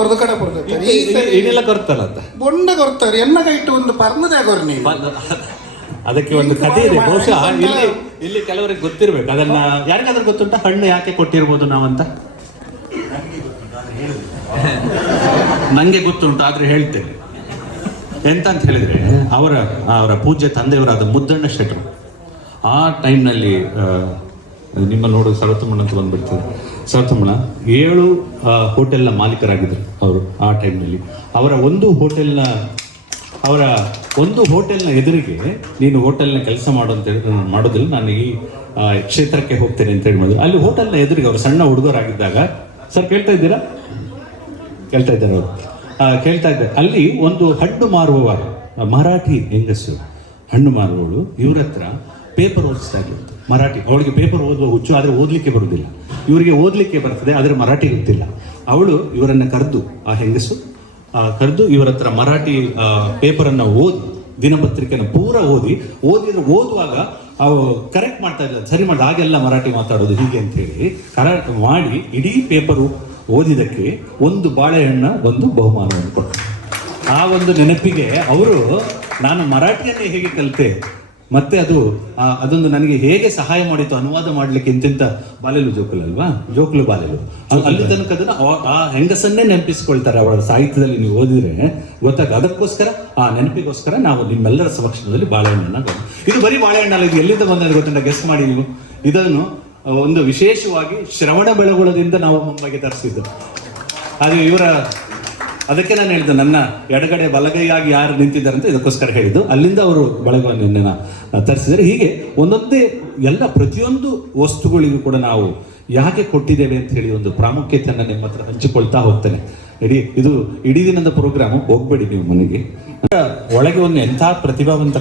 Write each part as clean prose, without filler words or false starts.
ಕೊರದು ಕಡೆ ಕೊಡ್ತಾರೆ ಏನೆಲ್ಲ ಕೊಡ್ತಾರ ಅಂತ ಬೊಂಡ ಕೊಡ್ತಾರೆ ಎನ್ನ ಕೈಟ್ಟು ಒಂದು ಪರ್ನದೇ ಆಗೋರು ನೀವು ಅದಕ್ಕೆ ಒಂದು ಕಥೆ ಇದೆ. ಬಹುಶಃ ಇಲ್ಲಿ ಕೆಲವರಿಗೆ ಗೊತ್ತಿರ್ಬೇಕು. ಅದನ್ನ ಯಾರಿಗಾದ್ರೂ ಗೊತ್ತುಂಟ ಹಣ್ಣು ಯಾಕೆ ಕೊಟ್ಟಿರ್ಬೋದು ನಾವಂತ? ನಂಗೆ ಗೊತ್ತುಂಟು, ಆದ್ರೆ ಹೇಳ್ತೇನೆ ಎಂತ ಅಂತ ಹೇಳಿದ್ರೆ, ಅವರ ಪೂಜ್ಯ ತಂದೆಯವರಾದ ಮುದ್ದಣ್ಣ ಶೆಟ್ರು ಆ ಟೈಮ್ನಲ್ಲಿ ನಿಮ್ಮ ನೋಡು ಸರತಮ್ಮಣ್ಣ ಅಂತ ಬಂದ್ಬಿಡ್ತದೆ. ಸರತಮ್ಮಣ್ಣ 7 ಹೋಟೆಲ್ನ ಮಾಲೀಕರಾಗಿದ್ದರು ಅವರು ಆ ಟೈಮ್ನಲ್ಲಿ. ಅವರ ಒಂದು ಹೋಟೆಲ್ನ ಎದುರಿಗೆ ನೀನು ಹೋಟೆಲ್ನ ಕೆಲಸ ಮಾಡು ಅಂತ ಹೇಳಿ ಮಾಡೋದಿಲ್ಲ, ನಾನು ಈ ಕ್ಷೇತ್ರಕ್ಕೆ ಹೋಗ್ತೇನೆ ಅಂತ ಹೇಳಿ ಮಾಡಿದ್ರು. ಅಲ್ಲಿ ಹೋಟೆಲ್ನ ಎದುರಿಗೆ ಅವರು ಸಣ್ಣ ಹುಡುಗರಾಗಿದ್ದಾಗ, ಸರ್ ಕೇಳ್ತಾ ಇದ್ದೀರಾ? ಕೇಳ್ತಾ ಇದ್ದಾರೆ ಅವರು, ಕೇಳ್ತಾ ಇದ್ದಾರೆ. ಅಲ್ಲಿ ಒಂದು ಹಣ್ಣು ಮಾರುವ ಮರಾಠಿ ಹೆಂಗಸು ಹಣ್ಣು ಮಾರುವವಳು ಇವ್ರ ಹತ್ರ ಪೇಪರ್ ಓದಿಸ್ತಾ ಇದ್ದಂತೆ. ಮರಾಠಿ, ಅವಳಿಗೆ ಪೇಪರ್ ಓದುವ ಹುಚ್ಚು, ಆದರೆ ಓದಲಿಕ್ಕೆ ಬರುವುದಿಲ್ಲ. ಇವರಿಗೆ ಓದಲಿಕ್ಕೆ ಬರ್ತದೆ, ಆದರೆ ಮರಾಠಿ ಗೊತ್ತಿಲ್ಲ. ಅವಳು ಇವರನ್ನು ಕರೆದು, ಆ ಹೆಂಗಸು ಕರೆದು ಇವರ ಹತ್ರ ಮರಾಠಿ ಪೇಪರನ್ನು ಓದಿ, ದಿನಪತ್ರಿಕೆಯನ್ನು ಪೂರ ಓದುವಾಗ ಅವು ಕರೆಕ್ಟ್ ಮಾಡ್ತಾ ಇದ್ದ, ಸರಿ ಮಾಡಿ ಹಾಗೆಲ್ಲ ಮರಾಠಿ ಮಾತಾಡೋದು ಹೀಗೆ ಅಂತ ಹೇಳಿ ಕರೆಕ್ಟ್ ಮಾಡಿ ಇಡೀ ಪೇಪರು ಓದಿದ್ದಕ್ಕೆ ಒಂದು ಬಾಳೆಹಣ್ಣ ಒಂದು ಬಹುಮಾನವನ್ನು ಕೊಟ್ಟರು. ಆ ಒಂದು ನೆನಪಿಗೆ ಅವರು, ನಾನು ಮರಾಠಿಯನ್ನೇ ಹೇಗೆ ಕಲಿತೆ ಮತ್ತೆ ಅದೊಂದು ನನಗೆ ಹೇಗೆ ಸಹಾಯ ಮಾಡಿತು ಅನುವಾದ ಮಾಡಲಿಕ್ಕೆ ಇಂತಿಂತ ಬಾಲೆಲು ಜೋಕುಲು ಅಲ್ವಾ, ಜೋಕುಲು ಬಾಲೆಲು, ಅಲ್ಲಿ ತನಕ ಅದನ್ನು ಆ ಹೆಂಗಸನ್ನೇ ನೆನಪಿಸ್ಕೊಳ್ತಾರೆ. ಅವಳ ಸಾಹಿತ್ಯದಲ್ಲಿ ನೀವು ಓದಿದ್ರೆ ಗೊತ್ತಾಗ. ಅದಕ್ಕೋಸ್ಕರ ಆ ನೆನಪಿಗೋಸ್ಕರ ನಾವು ನಿಮ್ಮೆಲ್ಲರ ಸಮಕ್ಷಮದಲ್ಲಿ ಬಾಳೆಹಣ್ಣನ್ನ ಇದು ಬರೀ ಬಾಳೆಹಣ್ಣಲ್ಲ, ಇದು ಎಲ್ಲಿಂದ ಬಂದ ಗೊತ್ತುಂಟ? ಗೆಸ್ ಮಾಡಿ ನೀವು. ಇದನ್ನು ಒಂದು ವಿಶೇಷವಾಗಿ ಶ್ರವಣ ಬೆಳಗೊಳದಿಂದ ನಾವು ಮುಂಬೈಗೆ ತರಿಸಿದ್ದು. ಅದು ಅದಕ್ಕೆ ನಾನು ಹೇಳಿದ್ದು, ನನ್ನ ಎಡಗಡೆ ಬಲಗೈಯಾಗಿ ಯಾರು ನಿಂತಿದ್ದಾರೆ ಅಂತ ಇದಕ್ಕೋಸ್ಕರ ಹೇಳಿದ್ದು. ಅಲ್ಲಿಂದ ಅವರು ಬಳಗವನ್ನು ತರಿಸಿದರೆ. ಹೀಗೆ ಒಂದೊಂದೇ ಎಲ್ಲ ಪ್ರತಿಯೊಂದು ವಸ್ತುಗಳಿಗೂ ಕೂಡ ನಾವು ಯಾಕೆ ಕೊಟ್ಟಿದ್ದೇವೆ ಅಂತ ಹೇಳಿ ಒಂದು ಪ್ರಾಮುಖ್ಯತೆಯನ್ನು ನಿಮ್ಮ ಹತ್ರ ಹಂಚಿಕೊಳ್ತಾ ಹೋಗ್ತೇನೆ. ಇಡೀ ದಿನದ ಪ್ರೋಗ್ರಾಮು ಹೋಗ್ಬೇಡಿ ನೀವು ಮನೆಗೆ. ಒಳಗೆ ಒಂದು ಎಂಥ ಪ್ರತಿಭಾವಂತ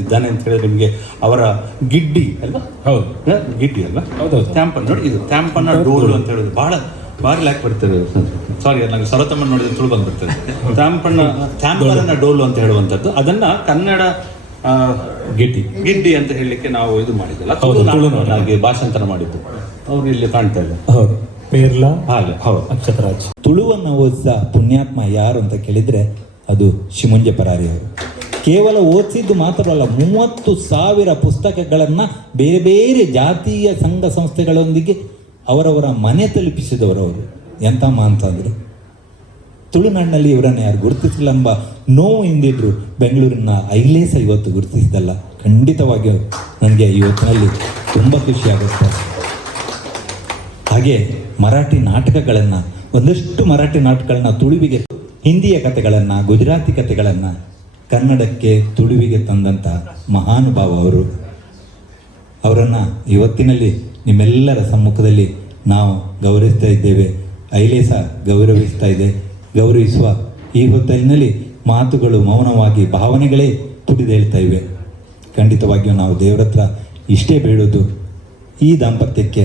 ಇದ್ದಾನೆ ಅಂತ ಹೇಳಿ ನಿಮಗೆ ಅವರ ಗಿಡ್ಡಿ ಅಲ್ವಾ? ಹೌದು, ಗಿಡ್ಡಿ ಅಲ್ವಾ? ಹೌದೌದು. ತ್ಯಾಂಪನ್ ನೋಡಿ, ಇದು ತ್ಯಾಂಪನ್ನ ಡೋಲು ಅಂತ ಹೇಳೋದು ಭಾರಿ ಲ್ಯಾಕ್ ಬರ್ತದೆ. ಸಾರಿ, ನನಗೆ ಸರತಮ್ಮನ ನೋಡಿದ್ರೆ ತುಳು ಬಂದ್ಬಿಡ್ತದೆ. ತ್ಯಾಂಪನ್ನ ಡೋಲು ಅಂತ ಹೇಳುವಂಥದ್ದು, ಅದನ್ನ ಕನ್ನಡ ಗಿಡ್ಡಿ ಅಂತ ಹೇಳಲಿಕ್ಕೆ ನಾವು ಇದು ಮಾಡಿದ್ದಲ್ಲ, ಹಾಗೆ ಭಾಷಾಂತರ ಮಾಡಿದ್ದು. ಅವ್ರು ಇಲ್ಲಿ ಕಾಣ್ತಾ ಇಲ್ಲ. ಹೌದು, ಪೇರ್ಲಾ ಹಾಗೆ. ಹೌದು, ಅಕ್ಷತರಾಜ್. ತುಳುವನ್ನು ಓದಿದ ಪುಣ್ಯಾತ್ಮ ಯಾರು ಅಂತ ಕೇಳಿದ್ರೆ ಅದು ಶಿಮುಂಜ ಪರಾರಿ ಅವರು. ಕೇವಲ ಓದಿಸಿದ್ದು ಮಾತ್ರವಲ್ಲ, 30,000 ಪುಸ್ತಕಗಳನ್ನು ಬೇರೆ ಬೇರೆ ಜಾತೀಯ ಸಂಘ ಸಂಸ್ಥೆಗಳೊಂದಿಗೆ ಅವರವರ ಮನೆ ತಲುಪಿಸಿದವರು. ಎಂಥ ಮಾಂತ ಅಂದರೆ, ತುಳುನಾಡಿನಲ್ಲಿ ಇವರನ್ನು ಯಾರು ಗುರುತಿಸಿಲ್ಲ ಎಂಬ ನೋವು ಹಿಂದಿದ್ರು ಬೆಂಗಳೂರಿನ ಐಲೇಸ ಇವತ್ತು ಗುರುತಿಸಿದಲ್ಲ. ಖಂಡಿತವಾಗಿಯೂ ನನಗೆ ಈ ಹೊತ್ತಿನಲ್ಲಿ ತುಂಬ ಖುಷಿಯಾಗುತ್ತೆ. ಹಾಗೆ ಮರಾಠಿ ನಾಟಕಗಳನ್ನು, ಒಂದಷ್ಟು ಮರಾಠಿ ನಾಟಕಗಳನ್ನ ತುಳುವಿಗೆ, ಹಿಂದಿಯ ಕಥೆಗಳನ್ನು, ಗುಜರಾತಿ ಕಥೆಗಳನ್ನು ಕನ್ನಡಕ್ಕೆ ತುಳುವಿಗೆ ತಂದಂಥ ಮಹಾನುಭಾವ ಅವರು. ಅವರನ್ನು ಇವತ್ತಿನಲ್ಲಿ ನಿಮ್ಮೆಲ್ಲರ ಸಮ್ಮುಖದಲ್ಲಿ ನಾವು ಗೌರವಿಸ್ತಾ ಇದ್ದೇವೆ. ಐಲೇಸ ಗೌರವಿಸುವ ಈ ಹೊತ್ತಿನಲ್ಲಿ ಮಾತುಗಳು ಮೌನವಾಗಿ, ಭಾವನೆಗಳೇ ತುಡಿದೇಳ್ತಾ ಇವೆ. ಖಂಡಿತವಾಗಿಯೂ ನಾವು ದೇವರ ಹತ್ರ ಇಷ್ಟೇ ಬೇಡೋದು, ಈ ದಾಂಪತ್ಯಕ್ಕೆ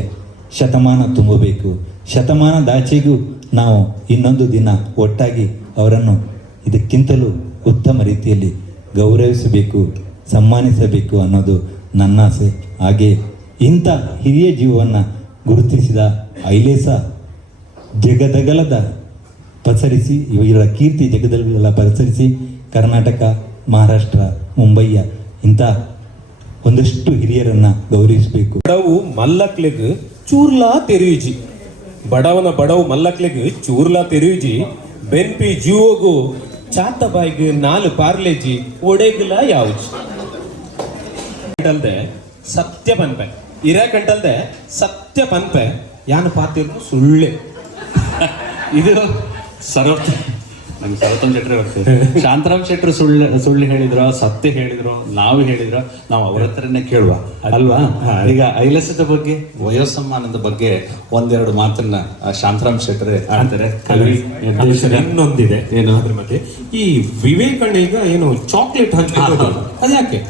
ಶತಮಾನ ತುಂಬಬೇಕು. ಶತಮಾನದಾಚೆಗೂ ನಾವು ಇನ್ನೊಂದು ದಿನ ಒಟ್ಟಾಗಿ ಅವರನ್ನು ಇದಕ್ಕಿಂತಲೂ ಉತ್ತಮ ರೀತಿಯಲ್ಲಿ ಗೌರವಿಸಬೇಕು, ಸನ್ಮಾನಿಸಬೇಕು ಅನ್ನೋದು ನನ್ನ ಆಸೆ. ಹಾಗೆ ಇಂಥ ಹಿರಿಯ ಜೀವವನ್ನು ಗುರುತಿಸಿದ ಐಲೇಸ ಜಗದಗಲದ ಪಸರಿಸಿ, ಇವರ ಕೀರ್ತಿ ಜಗದಗಲ ಪಸರಿಸಿ ಕರ್ನಾಟಕ, ಮಹಾರಾಷ್ಟ್ರ, ಮುಂಬೈಯ ಇಂಥ ಒಂದಷ್ಟು ಹಿರಿಯರನ್ನು ಗೌರವಿಸಬೇಕು. ಬಡವು ಮಲ್ಲಕ್ಲೆಗ್ ಚೂರ್ಲಾ ತೆರೆಯುಜಿ, ಬಡವು ಮಲ್ಲಕ್ಲೆಗ್ ಚೂರ್ಲಾ ತೆರೆಯುಜಿ, ಬೆನ್ಪಿ ಜೀವೋಗು ಚಾತ ಬಾಯಿಗೆ 4 ಪಾರ್ಲೇಜಿ ಒಡೆಗ್ಲ ಯಾವ್ಜಿ ಅಲ್ದೆ ಸತ್ಯ ಪನ್ಪೆ ಇರಕಂಟಲ್ದೆ ಸತ್ಯ ಪನ್ಪೆ ಯಾನು ಪಾತಿರ್ನು ಸುಳ್ಳೆ. ಇದು ನಂಗೆ ಸರತಮ್ ಶೆಟ್ರೆ ಬರ್ತದೆ. ಶಾಂತರಾಮ್ ಶೆಟ್ರು ಸುಳ್ಳು ಹೇಳಿದ್ರು, ಸತ್ಯ ಹೇಳಿದ್ರು, ನಾವು ಹೇಳಿದ್ರು, ನಾವು ಅವರ ಹತ್ರನೇ ಕೇಳುವ ಅಲ್ವಾ? ಈಗ ಐಲಸದ ಬಗ್ಗೆ, ವಯೋಸಮ್ಮಾನದ ಬಗ್ಗೆ ಒಂದೆರಡು ಮಾತನ್ನ ಶಾಂತರಾಮ್ ಶೆಟ್ರೆ ಆಡ್ತಾರೆ. ಇನ್ನೊಂದಿದೆ ಏನು ಅದ್ರ ಬಗ್ಗೆ, ಈ ವಿವೇಕಣ್ಣ ಈಗ ಏನು ಚಾಕ್ಲೇಟ್ ಹಂಚ್ಕೊಂಡು ಅದ್ಯಾಕೆ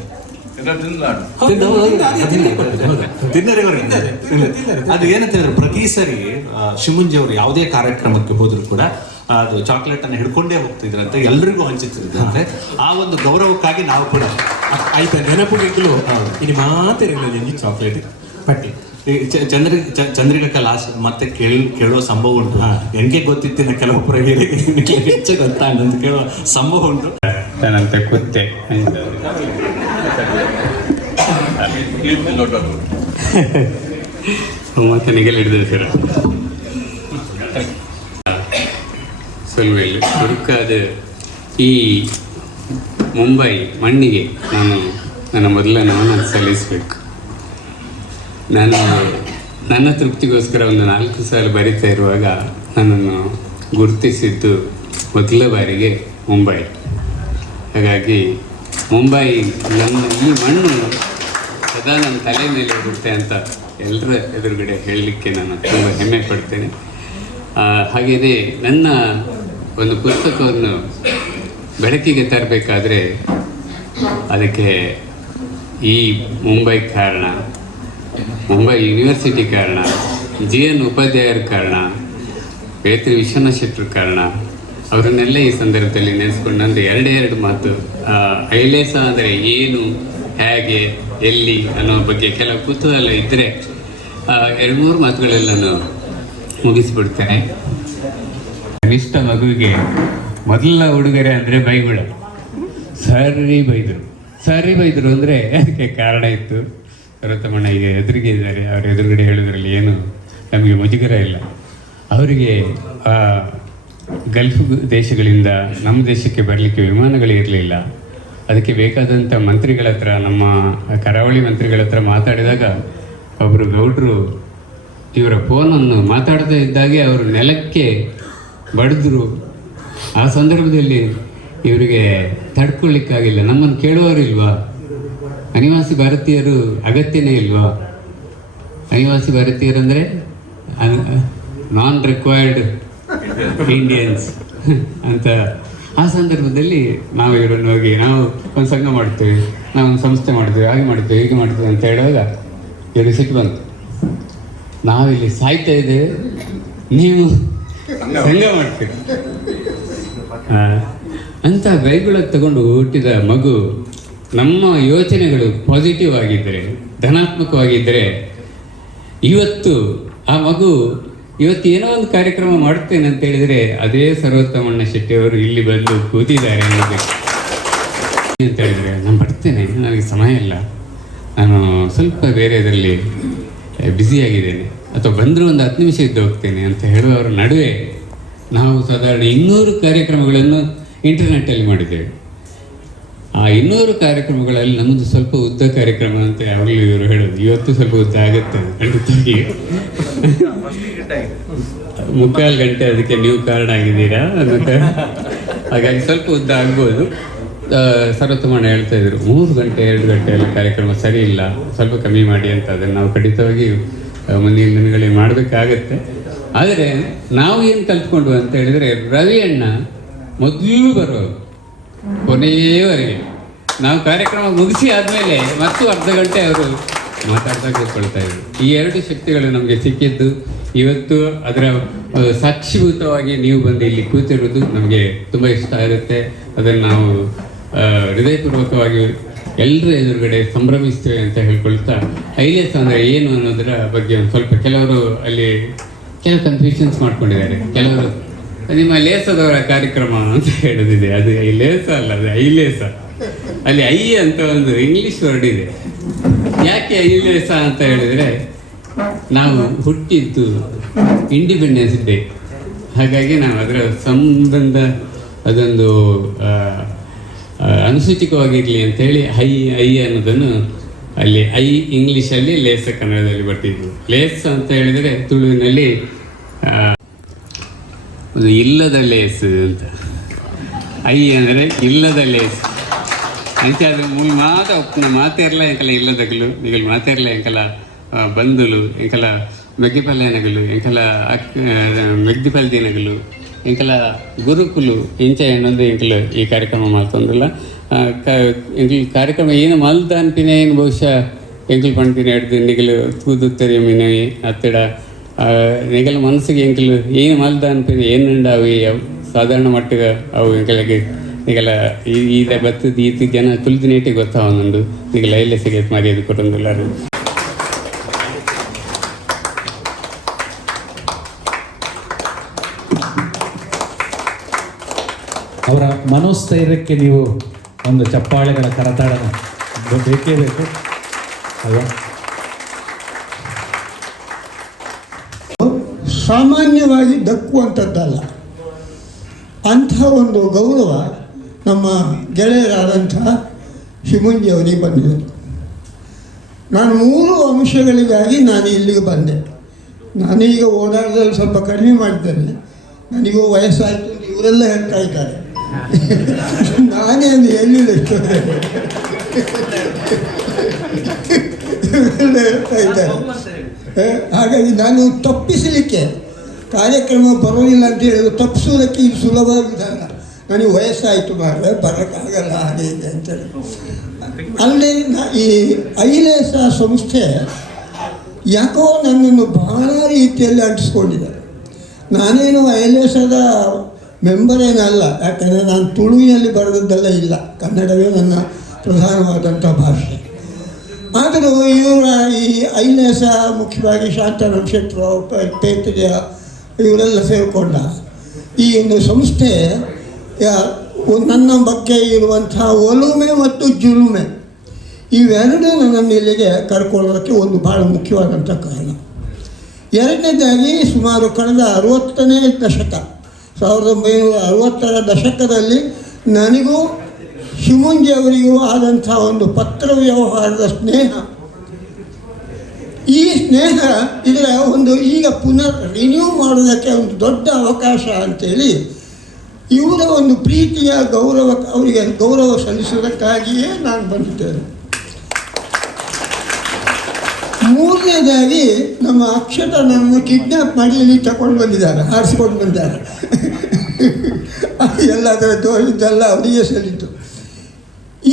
ಅದು ಏನಂತ ಹೇಳಿದ್ರು, ಪ್ರತಿ ಸರಿ ಶಿಮುಂಜಿ ಅವರು ಯಾವುದೇ ಕಾರ್ಯಕ್ರಮಕ್ಕೆ ಹೋದ್ರು ಕೂಡ ಅದು ಚಾಕ್ಲೇಟ್ ಅನ್ನು ಹಿಡ್ಕೊಂಡೇ ಹೋಗ್ತಿದ್ರಂತೆ, ಎಲ್ರಿಗೂ ಹಂಚುತ್ತಿದ್ರಂತೆ. ಆ ಒಂದು ಗೌರವಕ್ಕಾಗಿ ನಾವು ಕೂಡ ಆಯ್ತಾ ನೆನಪುಗಳು ಇಲ್ಲಿ ಮಾತಿರಲಿಲ್ಲ ಚಾಕ್ಲೇಟ್ ಪಟ್ಟಿ ಚಂದ್ರಿಕಾ ಲಾಸ್ಟ್ ಮತ್ತೆ ಕೇಳುವ ಸಂಭವ ಉಂಟು. ಹೆಂಗೆ ಗೊತ್ತಿತ್ತಿನ ಕೆಲವೊಬ್ಬರ ಹೆಚ್ಚು ಗೊತ್ತಾಗ ಅಂತ ಕೇಳುವ ಸಂಭವ ಉಂಟು. ನಾನಂತ ಕೂತೆ ಮತ್ತೆ ನಿಗಲ್ ಹಿಡಿದ ಸರ್ ಸೊಲ್ವೆಯಲ್ಲಿ ಹುಡುಕಾದ ಈ ಮುಂಬೈ ಮಣ್ಣಿಗೆ ನಾನು ನನ್ನ ಮೊದಲ ನಮನ ಸಲ್ಲಿಸಬೇಕು. ನಾನು ನನ್ನ ತೃಪ್ತಿಗೋಸ್ಕರ ಒಂದು 4 ಸಾಲ ಬರಿತಾ ಇರುವಾಗ ನನ್ನನ್ನು ಗುರುತಿಸಿದ್ದು ಮೊದಲ ಬಾರಿಗೆ ಮುಂಬೈ. ಹಾಗಾಗಿ ಮುಂಬೈ ನನ್ನ ಈ ಮಣ್ಣು ಸದಾ ನನ್ನ ತಲೆ ಮೇಲೆ ಇರುತ್ತೆ ಅಂತ ಎಲ್ಲರ ಎದುರುಗಡೆ ಹೇಳಲಿಕ್ಕೆ ನಾನು ತುಂಬ ಹೆಮ್ಮೆ ಪಡ್ತೇನೆ. ಹಾಗೆಯೇ ನನ್ನ ಒಂದು ಪುಸ್ತಕವನ್ನು ಬೆಳಕಿಗೆ ತರಬೇಕಾದ್ರೆ ಅದಕ್ಕೆ ಈ ಮುಂಬೈ ಕಾರಣ, ಮುಂಬೈ ಯೂನಿವರ್ಸಿಟಿ ಕಾರಣ, GN ಉಪಾಧ್ಯಾಯರ ಕಾರಣ, ಬೇತ್ರಿ ವಿಶ್ವನಾಥ ಶೆಟ್ಟರ ಕಾರಣ. ಅವರನ್ನೆಲ್ಲ ಈ ಸಂದರ್ಭದಲ್ಲಿ ನೆನೆಸ್ಕೊಂಡು ನಂದು ಎರಡು ಮಾತು. ಐಲೇಸ ಅಂದರೆ ಏನು, ಹೇಗೆ, ಎಲ್ಲಿ ಅನ್ನೋ ಬಗ್ಗೆ ಕೆಲವು ಕುತೂಹಲ ಇದ್ದರೆ 2-3 ಮಾತುಗಳೆಲ್ಲನೂ ಮುಗಿಸಿಬಿಡ್ತೇನೆ. ಕನಿಷ್ಠ ಮಗುವಿಗೆ ಮೊದಲ ಉಡುಗೊರೆ ಅಂದರೆ ಬೈಗುಳ. ಸರಿ ಬೈದರು ಅಂದರೆ ಅದಕ್ಕೆ ಕಾರಣ ಇತ್ತು. ರತಮಣ್ಣ ಈಗ ಎದುರಿಗೆ ಇದ್ದಾರೆ, ಅವ್ರ ಎದುರುಗಡೆ ಹೇಳೋದ್ರಲ್ಲಿ ಏನು ನಮಗೆ ಮುಜುಗರ ಇಲ್ಲ. ಅವರಿಗೆ ಗಲ್ಫ್ ದೇಶಗಳಿಂದ ನಮ್ಮ ದೇಶಕ್ಕೆ ಬರಲಿಕ್ಕೆ ವಿಮಾನಗಳಿರಲಿಲ್ಲ. ಅದಕ್ಕೆ ಬೇಕಾದಂಥ ಮಂತ್ರಿಗಳ ಹತ್ರ, ನಮ್ಮ ಕರಾವಳಿ ಮಂತ್ರಿಗಳ ಹತ್ರ ಮಾತಾಡಿದಾಗ ಒಬ್ಬರು ಗೌಡ್ರು ಇವರ ಫೋನನ್ನು ಮಾತಾಡ್ತಾ ಇದ್ದಾಗೆ ಅವರು ನೆಲಕ್ಕೆ ಬಡಿದ್ರು. ಆ ಸಂದರ್ಭದಲ್ಲಿ ಇವರಿಗೆ ತಡ್ಕೊಳ್ಳಿಕ್ಕಾಗಿಲ್ಲ. ನಮ್ಮನ್ನು ಕೇಳುವವರಿಲ್ವಾ? ಅನಿವಾಸಿ ಭಾರತೀಯರು ಅಗತ್ಯನೇ ಇಲ್ವಾ? ಅನಿವಾಸಿ ಭಾರತೀಯರಂದರೆ ನಾನ್ ರಿಕ್ವೈರ್ಡ್ ಇಂಡಿಯನ್ಸ್ ಅಂತ. ಆ ಸಂದರ್ಭದಲ್ಲಿ ನಾವು ಇವರನ್ನು ಹೋಗಿ ನಾವು ಒಂದು ಸಂಘ ಮಾಡ್ತೇವೆ, ನಾವು ಒಂದು ಸಂಸ್ಥೆ ಮಾಡ್ತೇವೆ, ಹಾಗೆ ಮಾಡ್ತೇವೆ, ಹೀಗೆ ಮಾಡ್ತೇವೆ ಅಂತ ಹೇಳುವಾಗ ಇವರು ಸಿಟ್ಟು ಬಂತು. ನಾವಿಲ್ಲಿ ಸಾಯ್ತಾ ಇದ್ದೇವೆ, ನೀವು ಸಂಘ ಮಾಡ್ತೀರಿ ಅಂತ. ಬೈಗುಳ ತಗೊಂಡು ಹುಟ್ಟಿದ ಮಗು ನಮ್ಮ ಯೋಚನೆಗಳು ಪಾಸಿಟಿವ್ ಆಗಿದ್ದರೆ, ಧನಾತ್ಮಕವಾಗಿದ್ದರೆ, ಇವತ್ತು ಆ ಮಗು ಏನೋ ಒಂದು ಕಾರ್ಯಕ್ರಮ ಮಾಡ್ತೇನೆ ಅಂತ ಹೇಳಿದರೆ ಅದೇ ಸರ್ವೋತ್ತಮಣ್ಣ ಶೆಟ್ಟಿಯವರು ಇಲ್ಲಿ ಬಂದು ಕೂತಿದ್ದಾರೆ ಅಂತ ಹೇಳಿದರೆ ನಾನು ಬರ್ತೇನೆ, ನನಗೆ ಸಮಯ ಇಲ್ಲ, ನಾನು ಸ್ವಲ್ಪ ಬೇರೆ ಇದರಲ್ಲಿ ಬ್ಯುಸಿಯಾಗಿದ್ದೇನೆ, ಅಥವಾ ಬಂದರೂ ಒಂದು 10 ನಿಮಿಷ ಇದ್ದು ಹೋಗ್ತೇನೆ ಅಂತ ಹೇಳುವವರ ನಡುವೆ ನಾವು ಸಾಧಾರಣ 200 ಕಾರ್ಯಕ್ರಮಗಳನ್ನು ಇಂಟರ್ನೆಟ್ಟಲ್ಲಿ ಮಾಡಿದ್ದೇವೆ. ಆ 200 ಕಾರ್ಯಕ್ರಮಗಳಲ್ಲಿ ನಮ್ಮದು ಸ್ವಲ್ಪ ಉದ್ದ ಕಾರ್ಯಕ್ರಮ ಅಂತ ಯಾವಾಗಲೂ ಇವರು ಹೇಳೋದು. ಇವತ್ತು ಸ್ವಲ್ಪ ಉದ್ದ ಆಗುತ್ತೆ ಖಂಡಿತವಾಗಿ. 3/4 ಗಂಟೆ ಅದಕ್ಕೆ ನೀವು ಕಾರಣ ಆಗಿದ್ದೀರಾ ಅನ್ನೋದು. ಹಾಗಾಗಿ ಸ್ವಲ್ಪ ಉದ್ದ ಆಗ್ಬೋದು. ಸರ್ವೋತ್ತಮಣ್ಣ ಹೇಳ್ತಾ ಇದ್ರು 3 ಗಂಟೆ 2 ಗಂಟೆ ಎಲ್ಲ ಕಾರ್ಯಕ್ರಮ ಸರಿ ಇಲ್ಲ, ಸ್ವಲ್ಪ ಕಮ್ಮಿ ಮಾಡಿ ಅಂತ. ಅದನ್ನು ನಾವು ಖಂಡಿತವಾಗಿ ಮುಂದಿನ ದಿನಗಳಲ್ಲಿ ಮಾಡಬೇಕಾಗತ್ತೆ. ಆದರೆ ನಾವು ಏನು ಕಲ್ತ್ಕೊಂಡು ಅಂತ ಹೇಳಿದರೆ, ರವಿ ಅಣ್ಣ ಮೊದಲು ಬರೋರು ಕೊನೆಯವರೆಗೆ. ನಾವು ಕಾರ್ಯಕ್ರಮ ಮುಗಿಸಿ ಆದಮೇಲೆ ಮತ್ತು ಅರ್ಧ ಗಂಟೆ ಅವರು ಮಾತಾಡ್ತಾ ಕೂತ್ಕೊಳ್ತಾ ಇದ್ರು. ಈ 2 ಶಕ್ತಿಗಳು ನಮಗೆ ಸಿಕ್ಕಿದ್ದು ಇವತ್ತು. ಅದರ ಸಾಕ್ಷೀಭೂತವಾಗಿ ನೀವು ಬಂದು ಇಲ್ಲಿ ಕೂತಿರೋದು ನಮಗೆ ತುಂಬ ಇಷ್ಟ ಆಗುತ್ತೆ. ಅದನ್ನು ನಾವು ಹೃದಯಪೂರ್ವಕವಾಗಿ ಎಲ್ಲರ ಎದುರುಗಡೆ ಸಂಭ್ರಮಿಸ್ತೇವೆ ಅಂತ ಹೇಳ್ಕೊಳ್ತಾ, ಐಲೇಸ್ ಅಂದರೆ ಏನು ಅನ್ನೋದರ ಬಗ್ಗೆ ಒಂದು ಸ್ವಲ್ಪ ಕೆಲವರು ಅಲ್ಲಿ ಕೆಲವು ಕನ್ಫ್ಯೂಷನ್ಸ್ ಮಾಡ್ಕೊಂಡಿದ್ದಾರೆ. ಕೆಲವರು ನಿಮ್ಮ ಲೇಸದವರ ಕಾರ್ಯಕ್ರಮ ಅಂತ ಹೇಳೋದಿದೆ, ಅದು ಲೇಸ ಅಲ್ಲ, ಅದು ಐಲೇಸ. ಅಲ್ಲಿ ಐ ಅಂತ ಒಂದು ಇಂಗ್ಲೀಷ್ ವರ್ಡ್ ಇದೆ. ಯಾಕೆ ಐಲೇಸ ಅಂತ ಹೇಳಿದರೆ, ನಾವು ಹುಟ್ಟಿದ್ದು ಇಂಡಿಪೆಂಡೆನ್ಸ್ ಡೇ, ಹಾಗಾಗಿ ನಾವು ಅದರ ಸಂಬಂಧ ಅದೊಂದು ಅನುಸೂಚಿತವಾಗಿರಲಿ ಅಂತೇಳಿ ಐ ಅನ್ನೋದನ್ನು ಅಲ್ಲಿ ಇಂಗ್ಲೀಷಲ್ಲಿ ಲೇಸ ಕನ್ನಡದಲ್ಲಿ ಬರ್ತಿದ್ವು. ಲೇಸ್ ಅಂತ ಹೇಳಿದರೆ ತುಳುವಿನಲ್ಲಿ ಒಂದು ಇಲ್ಲದ ಲೇಸ್ ಅಂತ. ಅಂದರೆ ಇಲ್ಲದ ಲೇಸ್ ಅಂಚೆ. ಅದು ಮೂಲ ಮಾತ ಒಪ್ಪನ ಮಾತೇರ್ಲ ಎಂಕಲ ಇಲ್ಲದಗಲು ನಿಗಲು ಮಾತೇರ್ಲ ಎಂಕಲ ಬಂದುಲು ಎಂಕಲ ಮೆಗ್ಗಿಪಲ್ಯನಗಲು ಎಂಕಲ ಮೆಗ್ದಿಪಲ್ದಿನಗಲು ಎಂಕಲ ಗುರುಕುಲು ಇಂಚ ಎನ್ನೊಂದು ಎಂಕಲು ಈ ಕಾರ್ಯಕ್ರಮ ಮಾಡ್ತಂದ್ರಲ್ಲ. ಎಂಕಲ್ ಕಾರ್ಯಕ್ರಮ ಏನು ಮಲ್ದ ಅನ್ಪಿನ ಏನು ಬಹುಶಃ ಎಂಕಲ್ ಪಣ್ಪಿನ ಹಿಡ್ದು ನಿಗಲು ತೂದುತ್ತರಿ ಮಿನವಿ ಹತ್ತಿರ ನಿಗಲ ಮನಸ್ಸಿಗೆ ಎಂಕಲು ಏನು ಮಲ್ದ ಅನ್ಪಿನ ಏನುಂಡ ಅವು ಸಾಧಾರಣ ಮಟ್ಟಿಗೆ ಅವು ಎಂಕಲಿಗೆ ನಿಗಲ ಈಗ ಬತ್ತದ ಈತ ಜನ ತುಳಿದು ನೇಟಿಗೆ ಗೊತ್ತಾವೊಂದು ನಿಗಲ ಎಲ್ಲೇ ಸಿಗತ್ತೆ ಮರ್ಯಾದೆ ಕೊಟ್ಟೊಂದಿಲ್ಲ. ಅವರ ಮನೋಸ್ಥೈರ್ಯಕ್ಕೆ ನೀವು ಒಂದು ಚಪ್ಪಾಳೆಗಳ ಕರತಾಳ ಬೇಕೇ ಬೇಕು ಅಲ್ವಾ? ಸಾಮಾನ್ಯವಾಗಿ ದಕ್ಕುವಂಥದ್ದಲ್ಲ. ಅಂಥ ಒಂದು ಗೌರವ ನಮ್ಮ ಗೆಳೆಯರಾದಂಥ ಶಿಮುಂಜಿಯವರಿಗೆ ಬಂದಿದೆ. ನಾನು 3 ಅಂಶಗಳಿಗಾಗಿ ನಾನು ಇಲ್ಲಿಗೆ ಬಂದೆ. ನಾನೀಗ ಓಡಾಟದಲ್ಲಿ ಸ್ವಲ್ಪ ಕಡಿಮೆ ಮಾಡಿದ್ದೇನೆ. ನನಗೂ ವಯಸ್ಸಾಯಿತು, ಇವರೆಲ್ಲ ಹೇಳ್ತಾ ಇದ್ದಾರೆ. ನಾನೇನು ಹೇಳಿಲ್ಲ ಇವರೆಲ್ಲ ಹೇಳ್ತಾ ಇದ್ದಾರೆ. ಹಾಗಾಗಿ ನಾನು ತಪ್ಪಿಸಲಿಕ್ಕೆ ಕಾರ್ಯಕ್ರಮ ಬರೋದಿಲ್ಲ ಅಂತ ಹೇಳಿದ್ರು, ತಪ್ಪಿಸೋದಕ್ಕೆ ಇದು ಸುಲಭ ವಿಧಾನ. ನನಗೆ ವಯಸ್ಸಾಯಿತು ಮಾರ್ರೆ, ಬರೋಕ್ಕಾಗಲ್ಲ ಹಾಗೆ ಹೀಗೆ ಅಂತೇಳಿ. ಅಲ್ಲದೆ ಈ ಐಲೇಸ ಸಂಸ್ಥೆ ಯಾಕೋ ನನ್ನನ್ನು ಬಹಳ ರೀತಿಯಲ್ಲಿ ಅಂಟಿಸ್ಕೊಂಡಿದೆ. ನಾನೇನು ಐಲೇಸದ ಮೆಂಬರೇನಲ್ಲ, ಯಾಕಂದರೆ ನಾನು ತುಳುವಿನಲ್ಲಿ ಬರೆದದ್ದೆಲ್ಲ ಇಲ್ಲ, ಕನ್ನಡವೇ ನನ್ನ ಪ್ರಧಾನವಾದಂಥ ಭಾಷೆ. ಆದರೂ ಇವರ ಈ ಐಲೇಸ, ಮುಖ್ಯವಾಗಿ ಶಾಂತಾರಾಮ್ ಶೆಟ್ಟರು, ಪೇತ್ರಿಯ ಇವರೆಲ್ಲ ಸೇರಿಕೊಂಡ ಈ ಒಂದು ಸಂಸ್ಥೆ ನನ್ನ ಬಗ್ಗೆ ಇರುವಂಥ ಒಲುಮೆ ಮತ್ತು ಜುಲುಮೆ ಇವೆರಡೂ ನನ್ನನ್ನು ಇಲ್ಲಿಗೆ ಕರ್ಕೊಳ್ಳೋದಕ್ಕೆ ಒಂದು ಭಾಳ ಮುಖ್ಯವಾದಂಥ ಕಾರಣ. ಎರಡನೇದಾಗಿ ಸುಮಾರು ಕಳೆದ 60ನೇ ದಶಕ, 1960ರ ದಶಕದಲ್ಲಿ ನನಗೂ ಶಿಮುಂಜಿಯವರಿಗೂ ಆದಂಥ ಒಂದು ಪತ್ರ ವ್ಯವಹಾರದ ಸ್ನೇಹ, ಈ ಸ್ನೇಹ ಇದರ ಒಂದು ಈಗ ಪುನರ್ ರಿನ್ಯೂ ಮಾಡೋದಕ್ಕೆ ಒಂದು ದೊಡ್ಡ ಅವಕಾಶ ಅಂಥೇಳಿ ಇವರ ಒಂದು ಪ್ರೀತಿಯ ಗೌರವ, ಅವರಿಗೆ ಗೌರವ ಸಲ್ಲಿಸೋದಕ್ಕಾಗಿಯೇ ನಾನು ಬಂದಿದ್ದೇನೆ. ಮೂರನೇದಾಗಿ ನಮ್ಮ ಅಕ್ಷತ ನನ್ನನ್ನು ಕಿಡ್ನ್ಯಾಪ್ ಮಾಡಿ ಇಲ್ಲಿ ತಗೊಂಡು ಬಂದಿದ್ದಾರೆ, ಹಾರಿಸ್ಕೊಂಡು ಬಂದಿದ್ದಾರೆ. ಎಲ್ಲದರ ದೋಷದ್ದೆಲ್ಲ ಅವರಿಗೆ ಸಲ್ಲಿತು.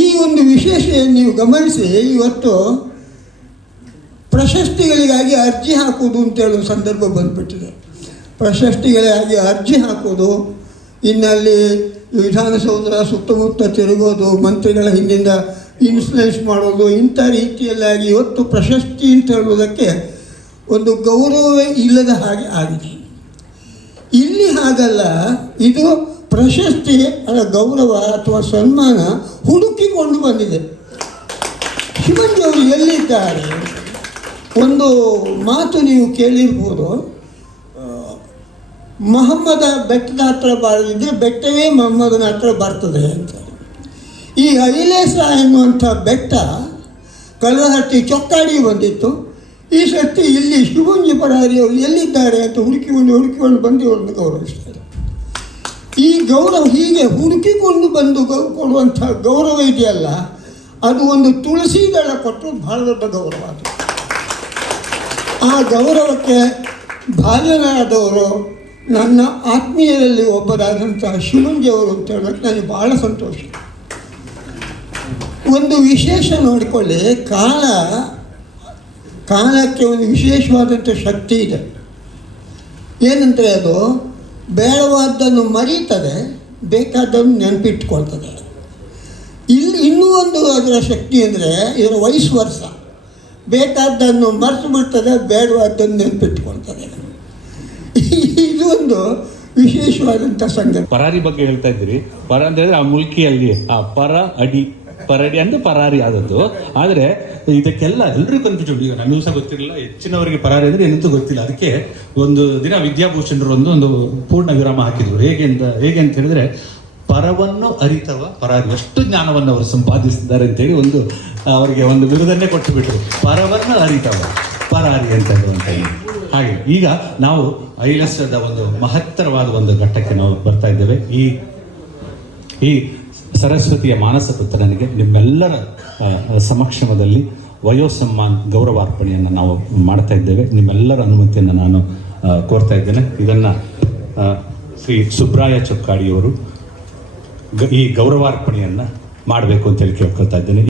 ಈ ಒಂದು ವಿಶೇಷ ನೀವು ಗಮನಿಸಿ, ಇವತ್ತು ಪ್ರಶಸ್ತಿಗಳಿಗಾಗಿ ಅರ್ಜಿ ಹಾಕೋದು ಅಂತೇಳೋ ಸಂದರ್ಭ ಬಂದುಬಿಟ್ಟಿದೆ. ಪ್ರಶಸ್ತಿಗಳಿಗಾಗಿ ಅರ್ಜಿ ಹಾಕೋದು, ಇನ್ನಲ್ಲಿ ವಿಧಾನಸೌಧ ಸುತ್ತಮುತ್ತ ತಿರುಗೋದು, ಮಂತ್ರಿಗಳ ಹಿಂದಿಂದ ಇನ್ಫ್ಲುಯೆನ್ಸ್ ಮಾಡೋದು, ಇಂಥ ರೀತಿಯಲ್ಲಾಗಿ ಇವತ್ತು ಪ್ರಶಸ್ತಿ ಅಂತ ಹೇಳುವುದಕ್ಕೆ ಒಂದು ಗೌರವವೇ ಇಲ್ಲದ ಹಾಗೆ ಆಗಿದೆ. ಇಲ್ಲಿ ಹಾಗಲ್ಲ, ಇದು ಪ್ರಶಸ್ತಿ ಅದರ ಗೌರವ ಅಥವಾ ಸನ್ಮಾನ ಹುಡುಕಿಕೊಂಡು ಬಂದಿದೆ. ಶಿವಜಿಯವರು ಎಲ್ಲಿದ್ದಾರೆ? ಒಂದು ಮಾತು ನೀವು ಕೇಳಿರ್ಬೋದು, ಮೊಹಮ್ಮದ ಬೆಟ್ಟದ ಹತ್ರ ಬಾರದಿದ್ದರೆ ಬೆಟ್ಟವೇ ಮೊಹಮ್ಮದನ ಹತ್ರ ಬರ್ತದೆ ಅಂತ. ಈ ಐಲೇಸ ಎನ್ನುವಂಥ ಬೆಟ್ಟ ಕಳೆದ ಸರ್ತಿ ಚೊಕ್ಕಾಡಿ ಬಂದಿತ್ತು. ಈ ಸರ್ತಿ ಇಲ್ಲಿ ಶಿವುಂಜಿ ಪರಾರಿಯವರು ಎಲ್ಲಿದ್ದಾರೆ ಅಂತ ಹುಡುಕಿಕೊಂಡು ಬಂದು ಇವ್ರನ್ನ ಗೌರವಿಸ್ತಾರೆ. ಈ ಗೌರವ ಹೀಗೆ ಹುಡುಕಿಕೊಂಡು ಬಂದು ಕೊಡುವಂಥ ಗೌರವ ಇದೆಯಲ್ಲ, ಅದು ಒಂದು ತುಳಸಿ ದಳ ಕೊಟ್ಟು ಭಾಳ ದೊಡ್ಡ ಗೌರವ. ಅದು ಆ ಗೌರವಕ್ಕೆ ಭಾಜನರಾದವರು ನನ್ನ ಆತ್ಮೀಯರಲ್ಲಿ ಒಬ್ಬರಾದಂಥ ಶಿವುಂಜಿಯವರು ಅಂತ ಹೇಳೋಕ್ಕೆ ನನಗೆ ಭಾಳ ಸಂತೋಷ. ಒಂದು ವಿಶೇಷ ನೋಡಿಕೊಳ್ಳಿ, ಕಾಲಕ್ಕೆ ಒಂದು ವಿಶೇಷವಾದಂಥ ಶಕ್ತಿ ಇದೆ. ಏನಂದರೆ ಅದು ಬೇಡವಾದ್ದನ್ನು ಮರೀತದೆ, ಬೇಕಾದ್ದನ್ನು ನೆನಪಿಟ್ಕೊಳ್ತದೆ. ಇಲ್ಲಿ ಇನ್ನೂ ಒಂದು ಅದರ ಶಕ್ತಿ ಅಂದರೆ ಇದರ ವಯಸ್ಸು ವರ್ಷ, ಬೇಕಾದ್ದನ್ನು ಮರೆತು ಬಿಡ್ತದೆ, ಬೇಡವಾದ್ದನ್ನು ನೆನಪಿಟ್ಕೊಳ್ತದೆ. ಇದು ಒಂದು ವಿಶೇಷವಾದಂಥ ಸಂಗತಿ. ಪರಾರಿ ಬಗ್ಗೆ ಹೇಳ್ತಾ ಇದ್ದೀರಿ. ಪರ ಅಂದರೆ ಆ ಮುಲ್ಕಿಯಲ್ಲಿ ಆ ಪರಡಿ ಅಂದರೆ ಪರಾರಿ ಆದದ್ದು. ಆದರೆ ಇದಕ್ಕೆಲ್ಲ ಎಲ್ಲರಿಗೂ ಕನ್ಫ್ಯೂಷನ್. ಈಗ ನನಗೂ ಸಹ ಗೊತ್ತಿರಲಿಲ್ಲ, ಹೆಚ್ಚಿನವರಿಗೆ ಪರಾರಿ ಅಂದರೆ ಏನಂತೂ ಗೊತ್ತಿಲ್ಲ. ಅದಕ್ಕೆ ಒಂದು ದಿನ ವಿದ್ಯಾಭೂಷಣರು ಒಂದು ಪೂರ್ಣ ವಿರಾಮ ಹಾಕಿದ್ರು. ಹೇಗೆ ಅಂತ ಹೇಳಿದ್ರೆ, ಪರವನ್ನು ಅರಿತವ ಪರಾರಿ, ಅಷ್ಟು ಜ್ಞಾನವನ್ನು ಅವರು ಸಂಪಾದಿಸಿದ್ದಾರೆ ಅಂತೇಳಿ ಅವರಿಗೆ ಒಂದು ಬಿರುದನ್ನೇ ಕೊಟ್ಟು ಬಿಟ್ಟರು, ಪರವನ್ನು ಅರಿತವ ಪರಾರಿ ಅಂತ ಹೇಳುವಂಥದ್ದು. ಹಾಗೆ ಈಗ ನಾವು ಐಲಸದ ಒಂದು ಮಹತ್ತರವಾದ ಒಂದು ಘಟ್ಟಕ್ಕೆ ನಾವು ಬರ್ತಾ ಇದ್ದೇವೆ. ಈ ಸರಸ್ವತಿಯ ಮಾನಸ ಪುತ್ರನಿಗೆ ನಿಮ್ಮೆಲ್ಲರ ಸಮಕ್ಷಮದಲ್ಲಿ ವಯೋಸಮ್ಮಾನ್ ಗೌರವಾರ್ಪಣೆಯನ್ನು ನಾವು ಮಾಡ್ತಾ ಇದ್ದೇವೆ. ನಿಮ್ಮೆಲ್ಲರ ಅನುಮತಿಯನ್ನು ನಾನು ಕೋರ್ತಾ ಇದ್ದೇನೆ. ಇದನ್ನು ಶ್ರೀ ಸುಬ್ರಾಯ ಚೊಕ್ಕಾಡಿಯವರು ಈ ಗೌರವಾರ್ಪಣೆಯನ್ನು ಮಾಡಬೇಕು ಅಂತೇಳಿ ಕೇಳ್ಕೊಳ್ತಾ ಇದ್ದೇನೆ.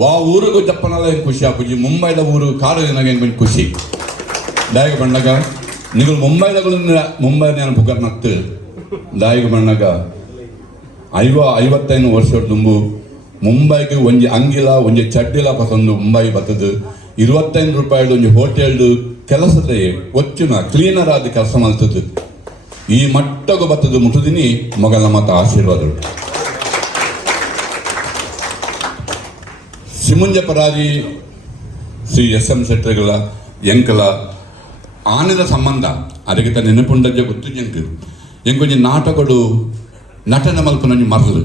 ವಾ ಊರಿಗೂ ಜಪ್ಪನಲ್ಲ ಏನು ಖುಷಿ ಆಪುಜಿ ಮುಂಬೈದ ಊರು ಕಾರು ನನಗೆ ಏನು ಖುಷಿ ದಾಯಿಗೆ ಬಂದಾಗ ನೀವು ಮುಂಬೈ ನಾನು ಬುಗರ್ ನತ್ತು ದಾಯಿಗೆ ಬಂದಾಗ 55 ವರ್ಷ ತುಂಬು ಮುಂಬೈಗೆ ಒಂಜಿ ಅಂಗಿಲ ಒಂಜಿ ಚಡ್ಡಿಲ ಪಸಂದು ಮುಂಬೈ ಬರ್ತದೆ 25 ರೂಪಾಯಿದು ಒಂಜಿ ಹೋಟೆಲ್ದು ಕೆಲಸದ ಒಚ್ಚಿನ ಕ್ಲೀನರ್ ಆದ ಕೆಲಸ ಮಾಡ್ತದೆ ಈ ಮಟ್ಟಗೂ ಬರ್ತದೆ ಮುಟ್ಟುದಿನಿ ಮಗನ ಮತ ಆಶೀರ್ವಾದಗಳು ಸಿಮುಂಜ ಪರಾರಿ ಶ್ರೀ SM ಶೆಟ್ಟರ್ಗಳ ಎಂಕಲ ಆನೆದ ಸಂಬಂಧ ಅದಕ್ಕೆ ತ ನೆನಪುಂಡಜ್ಜ ಗೊತ್ತು ಎಂಕೊಂಜಿ ನಾಟಕಗಳು ನಟನ ಮಲ್ಪನೊಂಜಿ ಮರಲು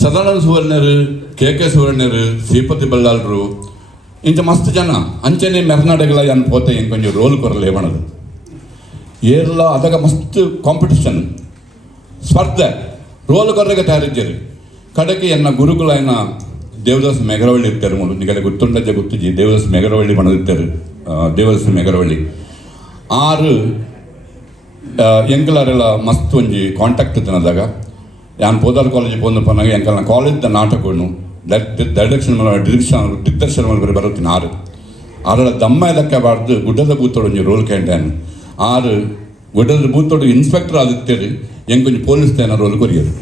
ಸದಾನಂದ ಸುವರ್ಣರು KK ಸುವರ್ಣರು ಶ್ರೀಪತಿ ಬಲ್ಲಾಳರು ಇಂಚ ಮಸ್ತ್ ಜನ ಅಂಚನೆ ಮೆರ್ನಾಡಗಳ ಏನು ಪೋತೆ ಎಂಕೊಂಜಿ ರೋಲ್ ಕೊರಲೆ ಬಣದು ಏರ್ಲ ಅದಾಗ ಮಸ್ತ್ ಕಾಂಪಿಟಿಷನ್ ಸ್ಪರ್ಧೆ ರೋಲ್ ಕೊರ್ರೆಗೆ ತಯಾರಿದ್ದಾರೆ ಕಡೆಗೆ ಎನ್ನ ಗುರುಗಳು ಏನ ದೇವದಾಸ್ ಮೆಗರವಳ್ಳಿ ಇರ್ತಾರೆ ಮೂರು ನಿಗಡೆ ಗೊತ್ತುಂಡಜ್ಜ ಗೊತ್ತಿಜಿ ದೇವದಾಸ್ ಮೆಗರವಳ್ಳಿ ಬಣದಿರ್ತಾರೆ ದೇವದಾಸ್ ಮೆಗರವಳ್ಳಿ 6 ಎಂಕಲರೆಲ್ಲ ಮಸ್ತ್ ಒಂಜಿ ಕಾಂಟ್ಯಾಕ್ಟ್ ಇತ್ತನದಾಗ ಯಾನ್ ಪೋದಾರ್ ಕಾಲೇಜಿಗೆ ಬಂದು ಪನ್ನಾಗ ಎಂಕಲ್ನ ಕಾಲೇಜ್ದ ನಾಟಕವನ್ನು ದಿಗ್ದರ್ಶನ ಮಾಡಿ ಬರುತ್ತೀನಿ 6 ದಮ್ಮ ಇದಕ್ಕೆ ಬಾರ್ದು ಗುಡ್ಡದ ಬೂತೋಡು ಒಂಜಿ ರೋಲ್ ಕೇಂದ್ರಾನು 6 ಗುಡ್ಡದ ಬೂತೋಡು ಇನ್ಸ್ಪೆಕ್ಟರ್ ಆದಿತ್ತೇರಿ ಎಂಕೊಂಜಿ ಪೊಲೀಸ್ ತೇನ ರೋಲ್ ಕೊರಿಯರು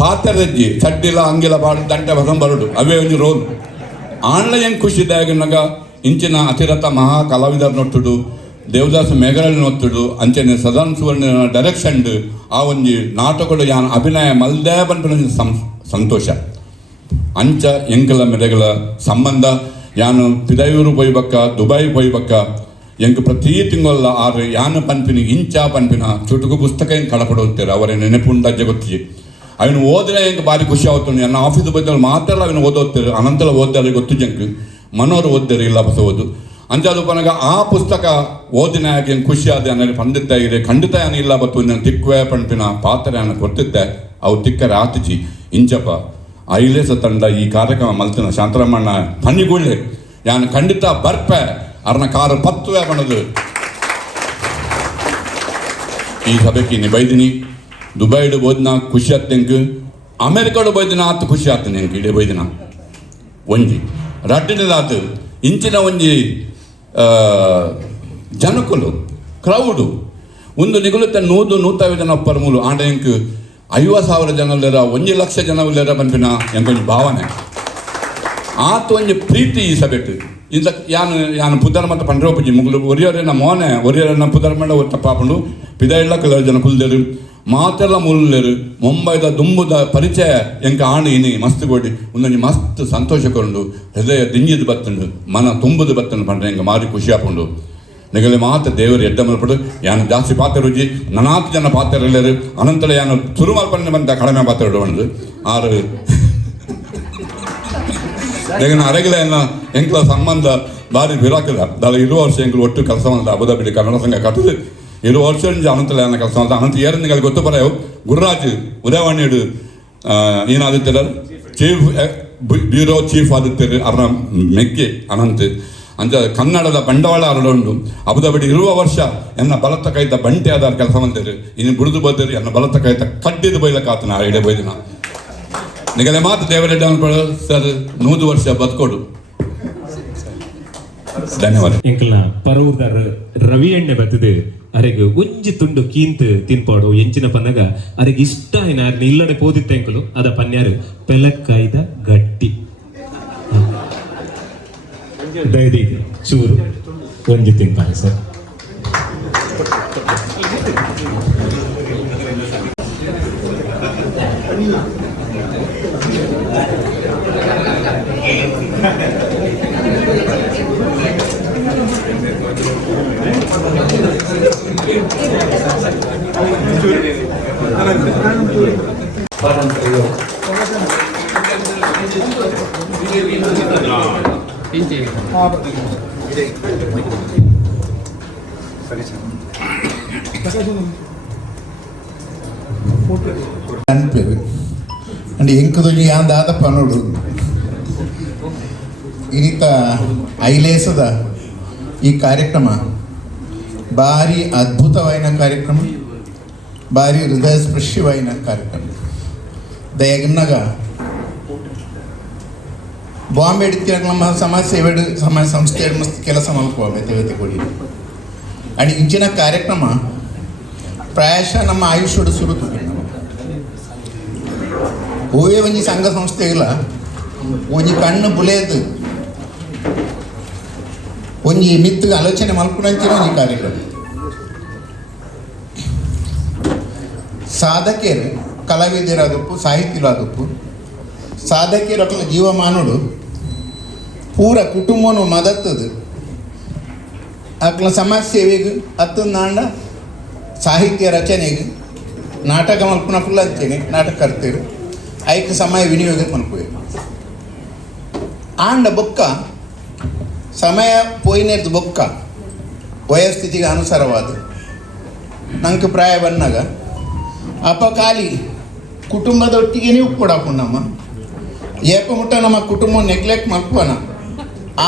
ಪಾತ್ರಜ್ಜಿ ಚಡ್ಡಿಲ ಅಂಗಿಲ ಬಾಡು ದಂಟೆ ಬಸಂ ಬರಡು ಅವೇ ಒಂಜಿ ರೋಲ್ ಆನ್ಲ ಹೆಂಗೆ ಖುಷಿ ಇದ್ದಾಗಿನಾಗ ಇಂಚಿನ ಅತಿರಥ ಮಹಾ ಕಲಾವಿದರ ನೊಟ್ಟುಡು ದೇವದಾಸ ಮೇಘರಳ್ಳಿ ನೊತ್ತುಡು ಅಂಚನೆ ಸದಾನಂದ ಸುವರ್ಣ ಡೈರೆಕ್ಷನ್ ಆ ಒಂಜಿ ನಾಟಕಗಳು ಯಾನ್ ಅಭಿನಯ ಮಲ್ದೇ ಬಂದ ಸಂತೋಷ ಅಂಚ ಎಂಕಲ ಮೆರೆಗಳ ಸಂಬಂಧ ಯಾನು ಪಿದಯೂರು ಪೊಯ್ಬಕ್ಕ ದುಬೈ ಪೊಯ್ಬಕ್ಕ ಎಂಕ್ ಪ್ರತಿ ತಿಂಗಳ 6 ಯಾನು ಪನ್ಪಿನಿ ಇಂಚ ಪನ್ಪಿನ ಚುಟುಕು ಪುಸ್ತಕ ಹೆಂಗೆ ಕಳಪಡೋಗ್ತಾರೆ ಅವರೇ ನೆನಪುಂಡಜ್ಜ ಗೊತ್ತಿಜಿ ಅವನು ಓದ್ರೆ ಹೆಂಗೆ ಭಾರಿ ಖುಷಿ ಆಗುತ್ತೆ ನನ್ನ ಆಫೀಸ್ ಬದ್ದಲ್ಲಿ ಮಾತ್ರ ಅವನು ಓದೋಗ್ತಾರೆ ಅನಂತರ ಓದ್ತಾರೆ ಗೊತ್ತು ಜಂಕ್ ಮನೋರು ಓದ್ತಾರೆ ಇಲ್ಲ ಬಸ ಓದು ಅಂಚಾದು ಪನಗ ಆ ಪುಸ್ತಕ ಓದಿನ ಹಾಗೆ ಖುಷಿ ಆದ ಅನ್ನೋದು ಪಂಡಿತ ಇದೆ ಖಂಡಿತ ಏನು ಇಲ್ಲ ಬತ್ತು ನಾನು ತಿಕ್ಕುವೆ ಪಂಪಿನ ಪಾತ್ರೆ ಅನ್ನು ಕೊಡ್ತಿದ್ದೆ ಅವು ತಿಕ್ಕರೆ ಆತಿಜಿ ಇಂಚಪ್ಪ ಐಲೇಸ ತಂಡ ಈ ಕಾರ್ಯಕ್ರಮ ಮಲ್ತಿನ ಶಾಂತರಾಮಣ್ಣ ಪನ್ನಿಗುಳ್ಳೆ ಯಾನು ಖಂಡಿತ ಬರ್ಪೆ ಅರ್ನ ಕಾರು ಪತ್ತುವೆ ಬಣ್ಣದು ಈ ಸಭೆಗೆ ನೀ ಬೈದಿನಿ ದುಬೈಡು ಬೋದಿನ ಖುಷಿ ಆತ್ನೆಂಕ್ ಅಮೆರಿಕಾಡು ಬೈದಿನ ಆತು ಖುಷಿ ಆತನೆ ಎಂಕ್ ಇಡೀ ಬೈದಿನ ಒಂಜಿ ರಡ್ಡಿನದಾತು ಇಂಚಿನ ಒಂಜಿ ಜನಕುಲು ಕ್ರೌಡು ಒಂದು ನಿಗುಲುತ್ತ 100-150 ಜನ ಒಪ್ಪರ ಆಂಡ ಎಂಕ್ 50,000 ಜನಲ್ಲೇರ 1 ಲಕ್ಷ ಜನವಿಲ್ಲೇರ ಪನ್ಪಿನ ಎಂಕೊಂಜಿ ಭಾವನೆ ಆತು ಒಂಜಿ ಪ್ರೀತಿ ಈ ಸಭೆಟ್ ಇಂತ ಯಾನು ಪುದರ್ ಮತ್ತು ಪಂಡ್ರೋಪಜಿ ಮುಗುಲು ಒರಿಯೋರೇನ ಮೋನೆ ಒರಿಯೋರೇನ ಪುದರ್ ಮಂಡ ಒತ್ತ ಪಾಪಂಡು ಪಿದ ಇಲ್ಲ ಕೆಲವು ಜನ ಕುಲ್ದೇರು ಮಾತೆಲ್ಲ ಮುಲ್ಲೇರು ಮುಂಬೈದ ದುಂಬುದ ಪರಿಚಯ ಎಂಕ ಆಣಿ ಇನಿ ಮಸ್ತ್ ಕೊಡಿ ಒಂದೊಂದು ಮಸ್ತ್ ಸಂತೋಷಕೊಂಡು ಹೃದಯ ದಿಂಜಿದು ಬತ್ತುಂಡು ಮನ ತುಂಬುದು ಬತ್ತುಂಡು ಪಂಡ್ರೆ ಎಂಕ ಮಾರಿ ಖುಷಿ ಹಾಕೊಂಡು ನಿಗಲೆ ಮಾತ್ರ ದೇವರು ಎಡ್ಡ ಮಲ್ಪಡು ಯಾನು ಜಾಸ್ತಿ ಪಾತ್ರ ರುಜಿ 4 ಜನ ಪಾತ್ರ ಎಲ್ಲರು ಅನಂತರ ಯಾನು ತುರು ಮಲ್ಪನೆ ಬಂದ ಕಡಿಮೆ ಪಾತ್ರ ಇಡುವಂಡು 6 ದೇಗನ ಅರಗಿಲ ಎಂಕಲ ಸಂಬಂಧ ಭಾರಿ ಬಿರಾಕಿಲ್ಲ ದಾಳ 20 ವರ್ಷ ಎಂಕಲು ಒಟ್ಟು ಕೆಲಸ ಮಾಡಿದ ಅಬುದಾಬಿ ಕನ್ನಡ ಸಂಘ ಕಟ್ಟದು 20 ವರ್ಷ ಅನಂತಲ ಕೆಲಸ ಮಾಡಿದ ಅನಂತ ಏರನಿಗೆ ಗೊತ್ತು ಬರ ಗುರುರಾಜ್ ಉದಯವಾಣಿಯಡು ಏನಾದಿತ್ತರ ಚೀಫ್ ಬ್ಯೂರೋ ಚೀಫ್ ಆದಿತ್ಯರು ಅವರ ಮೆಕ್ಕೆ ಅನಂತ್ ಅಂಚ ಕನ್ನಡದ ಬಂಡವಾಳ ಹರಡುಂಡು ಅಬುದಾಬಿ 20 ವರ್ಷ ಎನ್ನ ಬಲತ್ತ ಕೈತ ಬಂಟೆ ಆದ ಕೆಲಸ ಮಾಡಿದ್ರು ಇನ್ನು ಬುಡಿದು ಬದ್ದರು ಎನ್ನ ಬಲತ್ತ ಕೈತ ಕಡ್ಡಿದು ಬೈಲಕ್ಕಾತನ ಆ ಇಡೇ ಬೈದಿನ ನಿಗಲೆ ಮಾತು ದೇವರೆಡ್ಡ ಸರ್ 100 ವರ್ಷ ಬದುಕೋಡು ಧನ್ಯವಾದ ಎಂಕಲ್ನ ಪರವೂರ್ದಾರ ರವಿ ಎಣ್ಣೆ ಬರ್ತದೆ ಅರೆಗೆ ಒಂಜಿ ತುಂಡು ಕೀಂತ್ ತಿನ್ಪಾಡು ಎಂಚಿನ ಪನ್ನಗ ಅರೆಗೆ ಇಷ್ಟ ಏನ ಇಲ್ಲಡೆ ಪೋದಿತ್ತ ಎಂಕಲು ಅದ ಪನ್ಯಾರು ಪೆಲಕ್ಕಾಯ್ದ ಗಟ್ಟಿ ದಯದಿ ಚೂರು ಒಂಜಿ ತಿನ್ಪಾಯಿ ಸರ್ ಅನ್ಪೇರು ಅಂಡ್ ಎಂಕದೊಂದು ಯಾಂದಾದಪ್ಪ ನೋಡು ಇನ್ನಿತ ಐಲೇಸದ ಈ ಕಾರ್ಯಕ್ರಮ ಭಾರಿ ಅದ್ಭುತವಾಯಿನ ಕಾರ್ಯಕ್ರಮ ಭಾರಿ ಹೃದಯ ಸ್ಪರ್ಶಿವಾಯಿನ ಕಾರ್ಯಕ್ರಮ ದಯಗನ್ನಗ ಬಾಂಬೆ ಇಡ್ತೀರ ನಮ್ಮ ಸಮಾಜ ಸೇವೆ ಸಮಾಜ ಸಂಸ್ಥೆ ಮಸ್ತ್ ಕೆಲಸ ಮಲ್ಕೋವೆ ತೆಗತಿ ಕೊಡಿ ಅಂಡ್ ಇಂಚಿನ ಕಾರ್ಯಕ್ರಮ ಪ್ರಾಯಶಃ ನಮ್ಮ ಆಯುಷ್ಯಡು ಸುರುತು ಓವೇ ಒಂಜಿ ಸಂಘ ಸಂಸ್ಥೆಗಳ ಒಂಜಿ ಕಣ್ಣು ಬುಲೇದು ಒಂಜಿ ಮಿತ್ತಿಗೆ ಆಲೋಚನೆ ಮಲ್ಪುನಂಚಿನ ಒಂಜಿ ಕಾರ್ಯಕ್ರಮ ಸಾಧಕೇರು ಕಲಾವಿದರಾದಪ್ಪು ಸಾಹಿತ್ಯಲಾದಪ್ಪು ಸಾಧಕೇರು ಅಕ್ಕಲ ಜೀವಮಾನುಡು ಪೂರ ಕುಟುಂಬನು ಮದತ್ತದು ಅಕ್ಕಲ ಸಮಾಜ ಸೇವೆಗೆ ಹತ್ತಂದಾಂಡ ಸಾಹಿತ್ಯ ರಚನೆಗೆ ನಾಟಕ ಮಲ್ಪುನ ಫುಲ್ ಹಚ್ಚೇನೆ ನಾಟಕ ಕರ್ತೀರು ಐಕ್ ಸಮಯ ವಿನಿಯೋಗ ಮಲ್ಪುವೆ ಆಂಡ ಬೊಕ್ಕ ಸಮಯ ಪೋಯಿನೇದು ಬೊಕ್ಕ ವಯಸ್ಥಿತಿಗೆ ಅನುಸಾರವಾದ ನಂಗೆ ಪ್ರಾಯ ಬಂದಾಗ ಅಪಕಾಲಿ ಕುಟುಂಬದೊಟ್ಟಿಗೆ ನೀವು ಕೂಡ ನಮ್ಮ ಏಪ ಮುಟ್ಟ ನಮ್ಮ ಕುಟುಂಬ ನೆಗ್ಲೆಕ್ಟ್ ಮಲ್ಪನ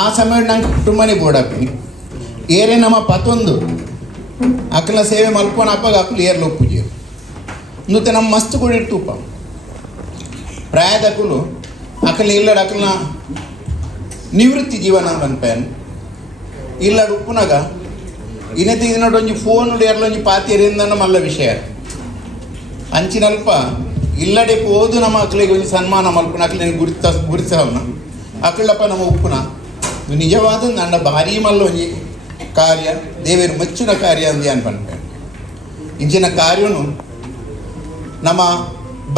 ಆ ಸಮಯ ನಂಗೆ ಕುಟುಂಬನೇ ಬೋಡಾಪಿನಿ ಏರೇ ನಮ್ಮ ಪತ್ತೊಂದು ಅಕ್ಕಲ ಸೇವೆ ಮಲ್ಪನ ಅಪ್ಪಾಗ ಅಕ್ಕಲು ಏರ್ಲು ಒಪ್ಪುಜೀರು ನೂತ ನಮ್ಮ ಮಸ್ತ್ ಕೊಡಿರ್ತುಪ್ಪ ಪ್ರಾಯದಕ್ಕಲು ಅಕ್ಕಲ ಇಲ್ಲಡ ಅಕ್ಕಲ್ನ ನಿವೃತ್ತಿ ಜೀವನ ಅನ್ಪೇನು ಇಲ್ಲಡ ಉಪ್ಪುನಾಗ ಇನ್ನತಿ ದಿನೋಡು ಒಂಜಿ ಫೋನ್ ಏರ್ಲ ಒಂಜಿ ಪಾತಿಯರಿಂದ ಮಲ್ಲ ವಿಷಯ ಅಂಚಿನಲ್ಪ ಇಲ್ಲಡೆ ಹೋದು ನಮ್ಮ ಅಕ್ಕಳಿಗೆ ಒಂಜಿ ಸನ್ಮಾನ ಮಲ್ಪನ ಅಕ್ಕಲ ಗುರುತಿಸವನ ಅಕ್ಕಳಪ್ಪ ನಮ್ಮ ಉಪ್ಪುನ ನಿಜವಾದ ನನ್ನ ಭಾರಿ ಮಲ್ಲ ಒಂಜಿ ಕಾರ್ಯ ದೇವರು ಮೆಚ್ಚಿನ ಕಾರ್ಯ ಅಂದು ಅನ್ಪನ್ಪೇನು ಇಂಚಿನ ಕಾರ್ಯನು ನಮ್ಮ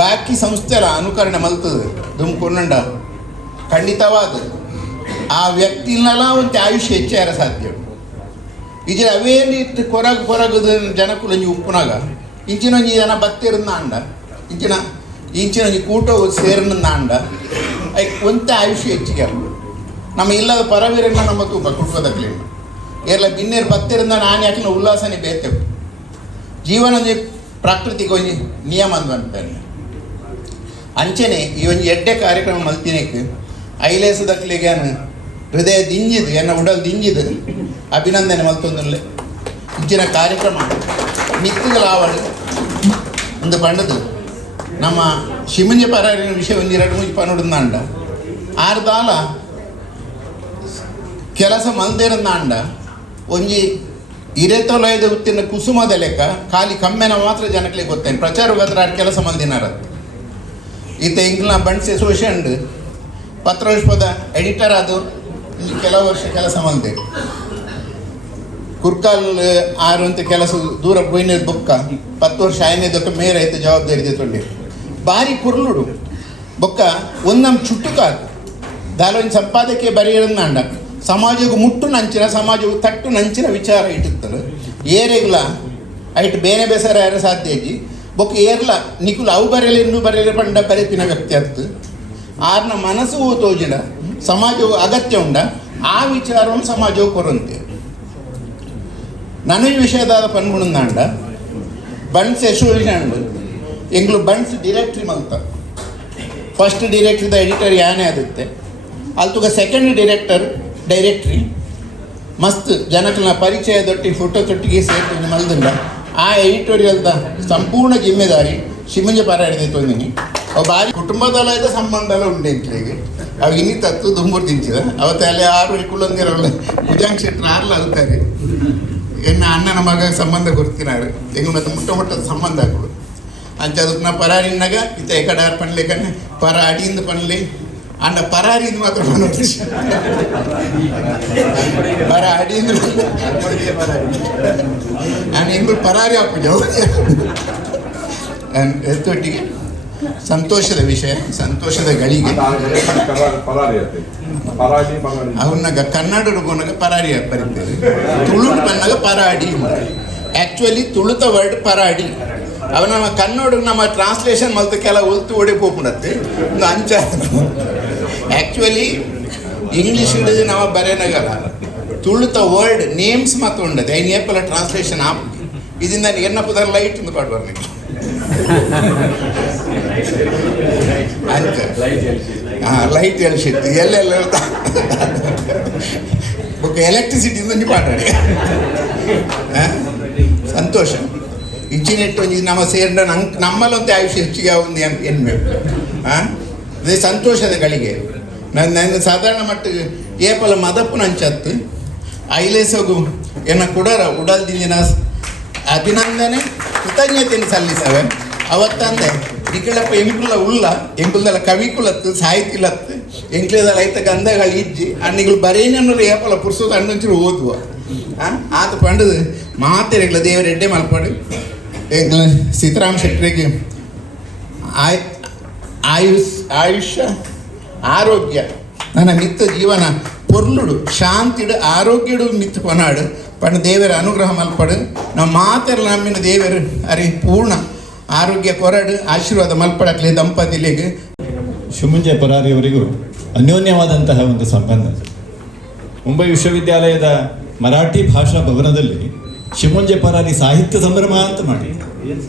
ಬಾಕಿ ಸಂಸ್ಥೆಲ ಅನುಕರಣೆ ಮಲ್ತದೆ ದುಮ್ಕೊಂಡ ಖಂಡಿತವಾದ ಆ ವ್ಯಕ್ತಿನೆಲ್ಲ ಒಂದು ಆಯುಷ್ಯ ಹೆಚ್ಚಾರ ಸಾಧ್ಯ ಇಜೆ ಅವೇ ನೀಟ್ ಕೊರಗದ ಜನಕ್ಕುಲಂಜಿ ಉಪ್ಪುನಾಗ ಇಂಚಿನೊಂಜಿ ಜನ ಬತ್ತಿರಂದ ಅಂಡ ಇಂಚಿನೊಂಜಿ ಕೂಟ ಸೇರಿನ ಅಂಡ ಐಕ್ ಒಂತೆ ಆಯುಷ್ಯ ಹೆಚ್ಚಿಗೆ ನಮ್ಮ ಇಲ್ಲದ ಪರವೀರನ್ನ ನಮ್ಮ ತುಂಬ ಕುಟುಂಬದಲ್ಲಿ ಏರ್ಲ ಬಿನ್ನೇರು ಬತ್ತಿರಂದ ನಾನು ಯಾಕೆ ಉಲ್ಲಾಸನೆ ಬೇತೇವೆ ಜೀವನದ ಪ್ರಾಕೃತಿಕ ಒಂಜಿ ನಿಯಮ ಅಂದು ಅನ್ಪೇನೆ ಅಂಚನೆ ಈ ಒಂದು ಎಡ್ಡೆ ಕಾರ್ಯಕ್ರಮ ಮಲ್ತಿನಕ್ಕೆ ಐಲೇಸದಕ್ಲಿಗೆ ಹೃದಯ ದಿಂಜಿದು ಎನ್ನ ಉಡಲ್ ದಿಂಜಿದು ಅಭಿನಂದನೆ ಮಲ್ತೊಂದಲ್ಲೇ ಇಂಚಿನ ಕಾರ್ಯಕ್ರಮ ಮಿತ್ತುಗಳಾವಡು ಒಂದು ಪಂಡದು ನಮ್ಮ ಶಿಮಂಜ ಪರಾರಿನ ವಿಷಯ ಒಂದು 2-3 ಪನ್ನೊಡುಂದ ಅಂಡ ಆರ್ದಾಲ ಕೆಲಸ ಮಲ್ದಿರಂದ ಅಂಡ ಒಂಜಿ ಇರೆತೊಲಯದ ಉತ್ತಿನ ಕುಸುಮದ ಲೆಕ್ಕ ಖಾಲಿ ಕಮ್ಮೆನ ಮಾತ್ರ ಜನಕ್ಕೆ ಗೊತ್ತೇನೆ ಪ್ರಚಾರ ಕೆಲಸ ಮಲ್ದಿನಾರ ಈತ ಇಂಗ್ಲ ಬಂಡ್ಸ್ ಅಸೋಸಿಯೇಷನ್ ಪತ್ರಪುಷ್ಪದ ಎಡಿಟರ್ ಅದು ಕೆಲವು ವರ್ಷ ಕೆಲಸ ಮಲ್ದೆ ಕುರ್ಕಾಲ್ ಆರು ಅಂತ ಕೆಲಸ ದೂರ ಪೋಯಿನ ಬೊಕ್ಕ 10 ವರ್ಷ ಆಯ್ನೆದಕ್ಕೆ ಮೇರೆ ಆಯ್ತು ಜವಾಬ್ದಾರಿ ತೊಂಡಿ ಭಾರಿ ಕುರ್ಲುಡು ಬೊಕ್ಕ ಒಂದಮ್ಮ ಚುಟ್ಟುಕಾದು ದಾಲೊಂದು ಸಂಪಾದಕ್ಕೆ ಬರೆಯರನ್ನ ಅಂಡ ಸಮಾಜಗೂ ಮುಟ್ಟು ನಂಚಿನ ಸಮಾಜವು ತಟ್ಟು ನಂಚಿನ ವಿಚಾರ ಇಟ್ಟಿರ್ತಾರೆ ಏರೆಗ್ಲ ಐಟ್ ಬೇನೆ ಬೇಸರ ಯಾರ ಸಾಧ್ಯ ಆಗಿ ಬೊಕ್ಕ ಏರ್ಲ ನಿಕುಲು ಅವು ಬರೆಯಲಿ ಇನ್ನೂ ಬರೆಯಲಿ ಪಂಡ ಬರೆತಿನ ವ್ಯಕ್ತಿ ಆಗ್ತು ಆರ್ನ ಮನಸ್ಸು ತೋಜಿನ ಸಮಾಜವು ಅಗತ್ಯ ಉಂಡ ಆ ವಿಚಾರವನ್ನು ಸಮಾಜವು ಕೊರಂತೆ ನನಗೆ ವಿಷಯದಾದ ಪನ್ಗುಣಂದಾಂಡ ಬಣ್ಸ್ ಅಸೋಸಿಯೇಷನ್ ಎಂಗ್ಲು ಬಣ್ಸ್ ಡಿರೆಕ್ಟ್ರಿ ಮಲ್ತ ಫಸ್ಟ್ ಡಿರೆಕ್ಟ್ರಿದ ಎಡಿಟರ್ ಯಾನೇ ಆಗುತ್ತೆ ಅಲ್ತುಗ ಸೆಕೆಂಡ್ ಡೈರೆಕ್ಟ್ರಿ ಮಸ್ತ್ ಜನಕಲ್ನ ಪರಿಚಯದೊಟ್ಟಿ ಫೋಟೋ ತೊಟ್ಟಿಗೆ ಸೇರ್ತು ಮಲ್ದಿಲ್ಲ ಆ ಎಡಿಟೋರಿಯಲ್ದ ಸಂಪೂರ್ಣ ಜಿಮ್ಮೆದಾರಿ ಶಿಮಂಜ ಪರಾಡಿದೆ ತೊಂದಿನಿ ಅವು ಭಾರಿ ಕುಟುಂಬದಲ್ಲ ಸಂಬಂಧ ಎಲ್ಲ ಉಂಡೆ ಇಂಟ್ಲಿಗೆ ಅವಾಗ ಇನ್ನಿ ತತ್ತು ದುಂಬೂರು ತಿಂಚಿದ ಅವತ್ತು ಅಲ್ಲಿ 6 ಕುಳ್ಳಂದಿರಲ್ಲ ಭುಜಾಂಗ್ ಶೆಟ್ರು ಆರ್ಲ ಅಲ್ತಾರೆ ಎನ್ನ ಅಣ್ಣನ ಮಗ ಸಂಬಂಧ ಗುರ್ತಿನಾರು ಎಂಗ್ ಮತ್ತೆ ಮುಟ್ಟದ ಸಂಬಂಧ ಹಾಕೋದು ಅಂಚ ಅದಕ್ಕೆ ನಾ ಪರಾರಿನಾಗ ಇತ್ತ ಎಕಡೆ ಪಣ್ಲೆ ಕಣ್ಣೆ ಪರ ಅಡಿಯಿಂದ ಪಣ್ಲೆ ಅಂಡ ಪರಾರಿಯಿಂದ ಮಾತ್ರ ಪರ ಅಡಿಯಿಂದ ನಾನು ಎಂಗಳು ಪರಾರಿ ಹಾಕುದು ಎತ್ತೊಟ್ಟಿಗೆ ಸಂತೋಷದ ವಿಷಯ ಸಂತೋಷದ ಗಳಿಗೆ ಅವನಾಗ ಕನ್ನಡ ಹುಡುಗನಾಗ ಪರಾರಿ ಬರೀತಾರೆ ತುಳು ಬಂದಾಗ ಪರಾಡಿ ಆ್ಯಕ್ಚುಲಿ ತುಳುತ ವರ್ಡ್ ಪರಾಡಿ ಅವ ನಮ್ಮ ಕನ್ನಡ ನಮ್ಮ ಟ್ರಾನ್ಸ್ಲೇಷನ್ ಮಲ್ತ ಕೆಲ ಒಲ್ತು ಓಡಿ ಹೋಗ್ಬಿಡತ್ತೆ ಒಂದು ಅಂಚ ಆ್ಯಕ್ಚುಲಿ ಇಂಗ್ಲೀಷ್ ಹಿಡಿದು ನಾವು ಬರೆಯನಾಗಲ್ಲ ತುಳುತ ವರ್ಡ್ ನೇಮ್ಸ್ ಮಾತ್ರ ಉಂಡದೆ ಐ ನೇಪಲ ಟ್ರಾನ್ಸ್ಲೇಷನ್ ಆಪ್ ಇದರಿಂದ ಎನ್ನಪ್ಪದ ಲೈಟ್ ಎಂದು ಪಾಡ್ಬಾರ್ದು ನೀವು ಅಂತ ಲೈಟ್ ಎಲ್ಸಿತ್ತು ಎಲ್ಲೆಲ್ಲ ఒక ఎలక్ట్రిసిటీ నుంచి పాటాడి ಸಂತೋಷ ಇಚ್ಚಿನೆಟ್ಟು ನಮ್ಮ ಸೇರಿದ ನಮ್ಮಲ್ಲಂತೆ ಆಯುಷ್ಯ ಹೆಚ್ಚಿಗೆ ఉంది ಎನ್ಬೇಕು ಅದೇ ಸಂತೋಷದ ಗಳಿಗೆ ನನ್ನ ಸಾಧಾರಣ ಮಟ್ಟಿಗೆ ಏಪಲ ಮದಪ್ಪು ನಂಚತ್ತು ಐಲೇಸೋಗು ಎನ್ನ ಕುಡರ ಉಡಲ್ದಿಂದಿನ ಅಭಿನಂದನೆ ಕೃತಜ್ಞತೆಯನ್ನು ಸಲ್ಲಿಸವೆ ಅವತ್ತಂದೆ ನಿಖಿಳಪ್ಪ ಎಂಕುಲ ಉಳ್ಳ ಎಂಕುಲ್ದಲ್ಲ ಕವಿಕುಲತ್ತು ಸಾಹಿತ್ಯಲತ್ತು ಎಂಕ್ಲೇದಲ್ಲ ಐತ ಗಂಧಗಳು ಇಜ್ಜಿ ಅಣ್ಣಿಗಳು ಬರೇನನ್ನು ಏಪಲ ಪುರ್ಸೋದು ಅಣ್ಣಂಚರು ಓದುವ ಆತ ಪಂಡದು ಮಾತೆರೆಗಳ ದೇವರ ಎಡ್ಡೆ ಮಲ್ಪಡು ಸೀತಾರಾಮ್ ಶೆಟ್ಟರಿಗೆ ಆಯುಷ್ಯ ಆರೋಗ್ಯ ನನ್ನ ಮಿತ್ತ ಜೀವನ ಪೊರ್ಲುಡು ಶಾಂತಿಡು ಆರೋಗ್ಯಡು ಮಿತ್ತು ಕೊನಾಡು ಪಂಡ ದೇವರ ಅನುಗ್ರಹ ಮಲ್ಪಡು ನಾವು ಮಾತೆರ ನಮ್ಮಿನ ದೇವರು ಅರಿ ಪೂರ್ಣ ಆರೋಗ್ಯ ಕೊರಡು ಆಶೀರ್ವಾದ ಮಲ್ಪಡಕ್ಲೆ ದಂಪತಿಲಿಗೆ ಶಿಮುಂಜೆ ಪರಾರಿಯವರಿಗೂ ಅನ್ಯೋನ್ಯವಾದಂತಹ ಒಂದು ಸಂಬಂಧ. ಮುಂಬೈ ವಿಶ್ವವಿದ್ಯಾಲಯದ ಮರಾಠಿ ಭಾಷಾ ಭವನದಲ್ಲಿ ಶಿಮುಂಜೆ ಪರಾರಿ ಸಾಹಿತ್ಯ ಸಂಭ್ರಮ ಅಂತ ಮಾಡಿ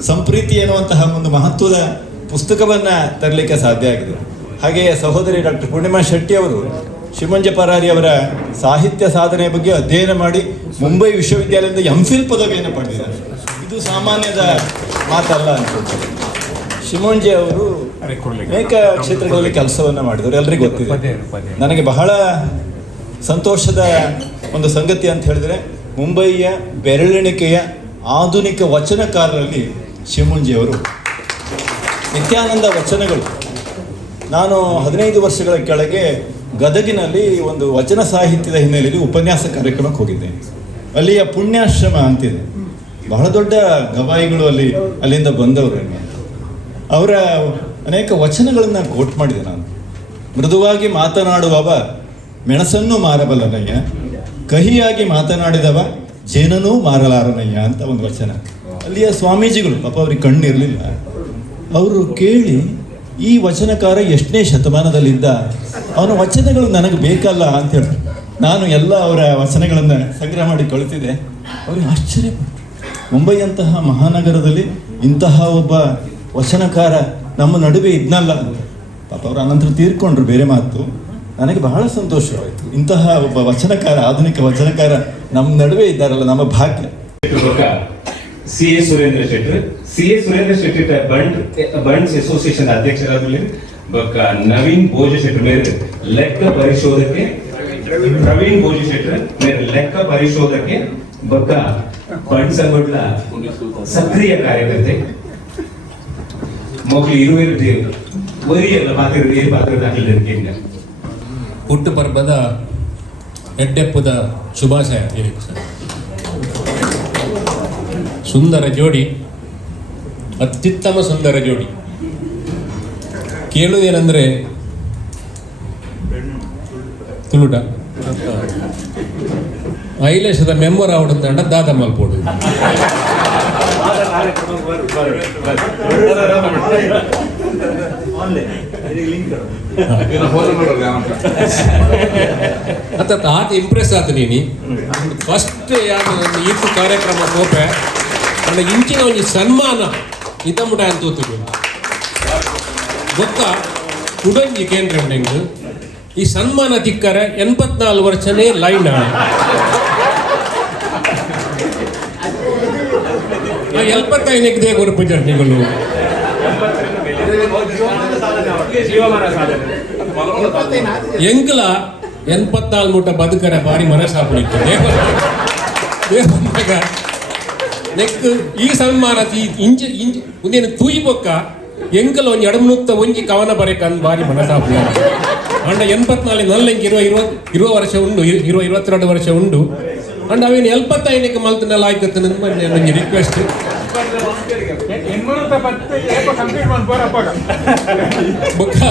ಸಂಪ್ರೀತಿ ಎನ್ನುವಂತಹ ಒಂದು ಮಹತ್ವದ ಪುಸ್ತಕವನ್ನು ತರಲಿಕ್ಕೆ ಸಾಧ್ಯ ಆಗಿದೆ. ಹಾಗೆಯೇ ಸಹೋದರಿ ಡಾಕ್ಟರ್ ಪೂರ್ಣಿಮಾ ಶೆಟ್ಟಿ ಅವರು ಶಿಮುಂಜೆ ಪರಾರಿ ಅವರ ಸಾಹಿತ್ಯ ಸಾಧನೆಯ ಬಗ್ಗೆ ಅಧ್ಯಯನ ಮಾಡಿ ಮುಂಬೈ ವಿಶ್ವವಿದ್ಯಾಲಯದಿಂದ MPhil ಪದವಿಯನ್ನು ಪಡೆದಿದ್ದಾರೆ. ಇದು ಸಾಮಾನ್ಯದ ಮಾತಲ್ಲ ಅನ್ಸುತ್ತೆ. ಶಿಮುಂಜೆ ಅವರು ಅನೇಕ ಕ್ಷೇತ್ರಗಳಲ್ಲಿ ಕೆಲಸವನ್ನು ಮಾಡಿದವರು, ಎಲ್ಲರಿಗೂ ಗೊತ್ತಿದೆ. ನನಗೆ ಬಹಳ ಸಂತೋಷದ ಒಂದು ಸಂಗತಿ ಅಂತ ಹೇಳಿದ್ರೆ, ಮುಂಬಯಿಯ ಬೆರಳೆಣಿಕೆಯ ಆಧುನಿಕ ವಚನಕಾರರಲ್ಲಿ ಶಿಮುಂಜೆಯವರು. ನಿತ್ಯಾನಂದ ವಚನಗಳು. ನಾನು 15 ವರ್ಷಗಳ ಕೆಳಗೆ ಗದಗಿನಲ್ಲಿ ಒಂದು ವಚನ ಸಾಹಿತ್ಯದ ಹಿನ್ನೆಲೆಯಲ್ಲಿ ಉಪನ್ಯಾಸ ಕಾರ್ಯಕ್ರಮಕ್ಕೆ ಹೋಗಿದ್ದೆ. ಅಲ್ಲಿಯ ಪುಣ್ಯಾಶ್ರಮ ಅಂತಿದೆ, ಬಹಳ ದೊಡ್ಡ ಗವಾಯಿಗಳು ಅಲ್ಲಿಂದ ಬಂದವರು. ಅವರ ಅನೇಕ ವಚನಗಳನ್ನು ಕೋಟ್ ಮಾಡಿದೆ ನಾನು. ಮೃದುವಾಗಿ ಮಾತನಾಡುವವ ಮೆಣಸನ್ನು ಮಾರಬಲ್ಲನಯ್ಯ, ಕಹಿಯಾಗಿ ಮಾತನಾಡಿದವ ಜೇನನೂ ಮಾರಲಾರನಯ್ಯ ಅಂತ ಒಂದು ವಚನ. ಅಲ್ಲಿಯ ಸ್ವಾಮೀಜಿಗಳು, ಪಾಪ ಅವ್ರಿಗೆ ಕಣ್ಣಿರಲಿಲ್ಲ, ಅವರು ಕೇಳಿ ಈ ವಚನಕಾರ ಎಷ್ಟನೇ ಶತಮಾನದಲ್ಲಿದ್ದ, ಅವನ ವಚನಗಳು ನನಗೆ ಬೇಕಲ್ಲ ಅಂತೇಳಿ ನಾನು ಎಲ್ಲ ಅವರ ವಚನಗಳನ್ನು ಸಂಗ್ರಹ ಮಾಡಿ ಕಳಿಸಿದೆ. ಅವ್ರಿಗೆ ಆಶ್ಚರ್ಯಪಟ್ಟರು. ಮುಂಬೈಯಂತಹ ಮಹಾನಗರದಲ್ಲಿ ಇಂತಹ ಒಬ್ಬ ವಚನಕಾರ ನಮ್ಮ ನಡುವೆ ಇದ್ನಲ್ಲ. ಪಾಪ ಅವರು ಅನಂತರ ತೀರ್ಕೊಂಡ್ರು, ಬೇರೆ ಮಾತು. ನನಗೆ ಬಹಳ ಸಂತೋಷವಾಯಿತು, ಇಂತಹ ಒಬ್ಬ ವಚನಕಾರ, ಆಧುನಿಕ ವಚನಕಾರ ನಮ್ಮ ನಡುವೆ ಇದ್ದಾರಲ್ಲ, ನಮ್ಮ ಭಾಗ್ಯ. CA ಸುರೇಂದ್ರ ಶೆಟ್ಟಿ ಬಂಡ್ಸ್ ಅಸೋಸಿಯೇಷನ್ ಅಧ್ಯಕ್ಷರಾಗಲಿ, ನವೀನ್ ಭೋಜ ಶೆಟ್ಟಿ ಮೇರೆ ಲೆಕ್ಕ ಪರಿಶೋಧಕ್ಕೆ, ಪ್ರವೀಣ್ ಭೋಜ ಶೆಟ್ಟಿ ಮೇರೆ ಲೆಕ್ಕ ಪರಿಶೋಧಕ್ಕೆ ಬೊಕ್ಕ ಬಂಡ್ಸ್ ಅಂಗಡ್ಲ ಸಕ್ರಿಯ ಕಾರ್ಯಕರ್ತೆ ಮಕ್ಕಳು ಇರುವೆ ಒರಿಯಲ್ಲ ಪಾತ್ರ ದಾಖಲೆ ಹುಟ್ಟುಪರ್ಬದ ಎಡ್ಡೆಪ್ಪದ ಶುಭಾಶಯ. ಸುಂದರ ಜೋಡಿ, ಅತ್ಯುತ್ತಮ ಸುಂದರ ಜೋಡಿ. ಕೇಳುವುದೇನೆಂದರೆ ತುಳುಟ ಐಲೇಶದ ಮೆಂಬರ್ ಆವಡಂತ ದಾದ ಮಲ್ಪೋಡು. ಆತ ಇಂಪ್ರೆಸ್ ಆತ ನೀನಿ ಫಸ್ಟ್ ಈತು ಕಾರ್ಯಕ್ರಮ ಕೋಪೆ ಅಂಡ ಇಂಚಿನ ಒಂದು ಸನ್ಮಾನ ಇದ್ದಮುಟ ಅಂತ ಗೊತ್ತ ಕುಡಂಜಿ ಕೇಂದ್ರ ಈ ಸನ್ಮಾನ ತಿಕ್ಕರೆ 84 ವರ್ಷನೇ ಲೈನ್ 75 ಕೊರಪು ಜರ್ನಿಗಳು ಎಂಕಲ 84 ಮೂಟ ಬದುಕರೆ ಬಾರಿ ಮನಸ್ಸಾಪುಳಿತ್ತು ನೆಕ್ ಈ ಸನ್ಮಾನ ಇಂಚು ಒಂದೇನು ತೂಯಿ ಬೊಕ್ಕ ಎಂಕಲ ಒಂದು ಎಡಮುಕ್ತ ಒಂಜಿ ಕವನ ಬರೆಕಂದು ಬಾರಿ ಮನಸ್ಸಾಪುಳಿ ಅಂಡ 84 ನಲ್ಲೆಂಗೆ 20 ವರ್ಷ ಉಂಡು, 22 ವರ್ಷ ಉಂಡು. ಅಂಡ್ ಅವೇನು 75 ಮಲ್ತನೆಲ್ಲ ಆಯ್ಕತ್ತ ನಂಗೆ ರಿಕ್ವೆಸ್ಟ್. ಬೊಕ್ಕ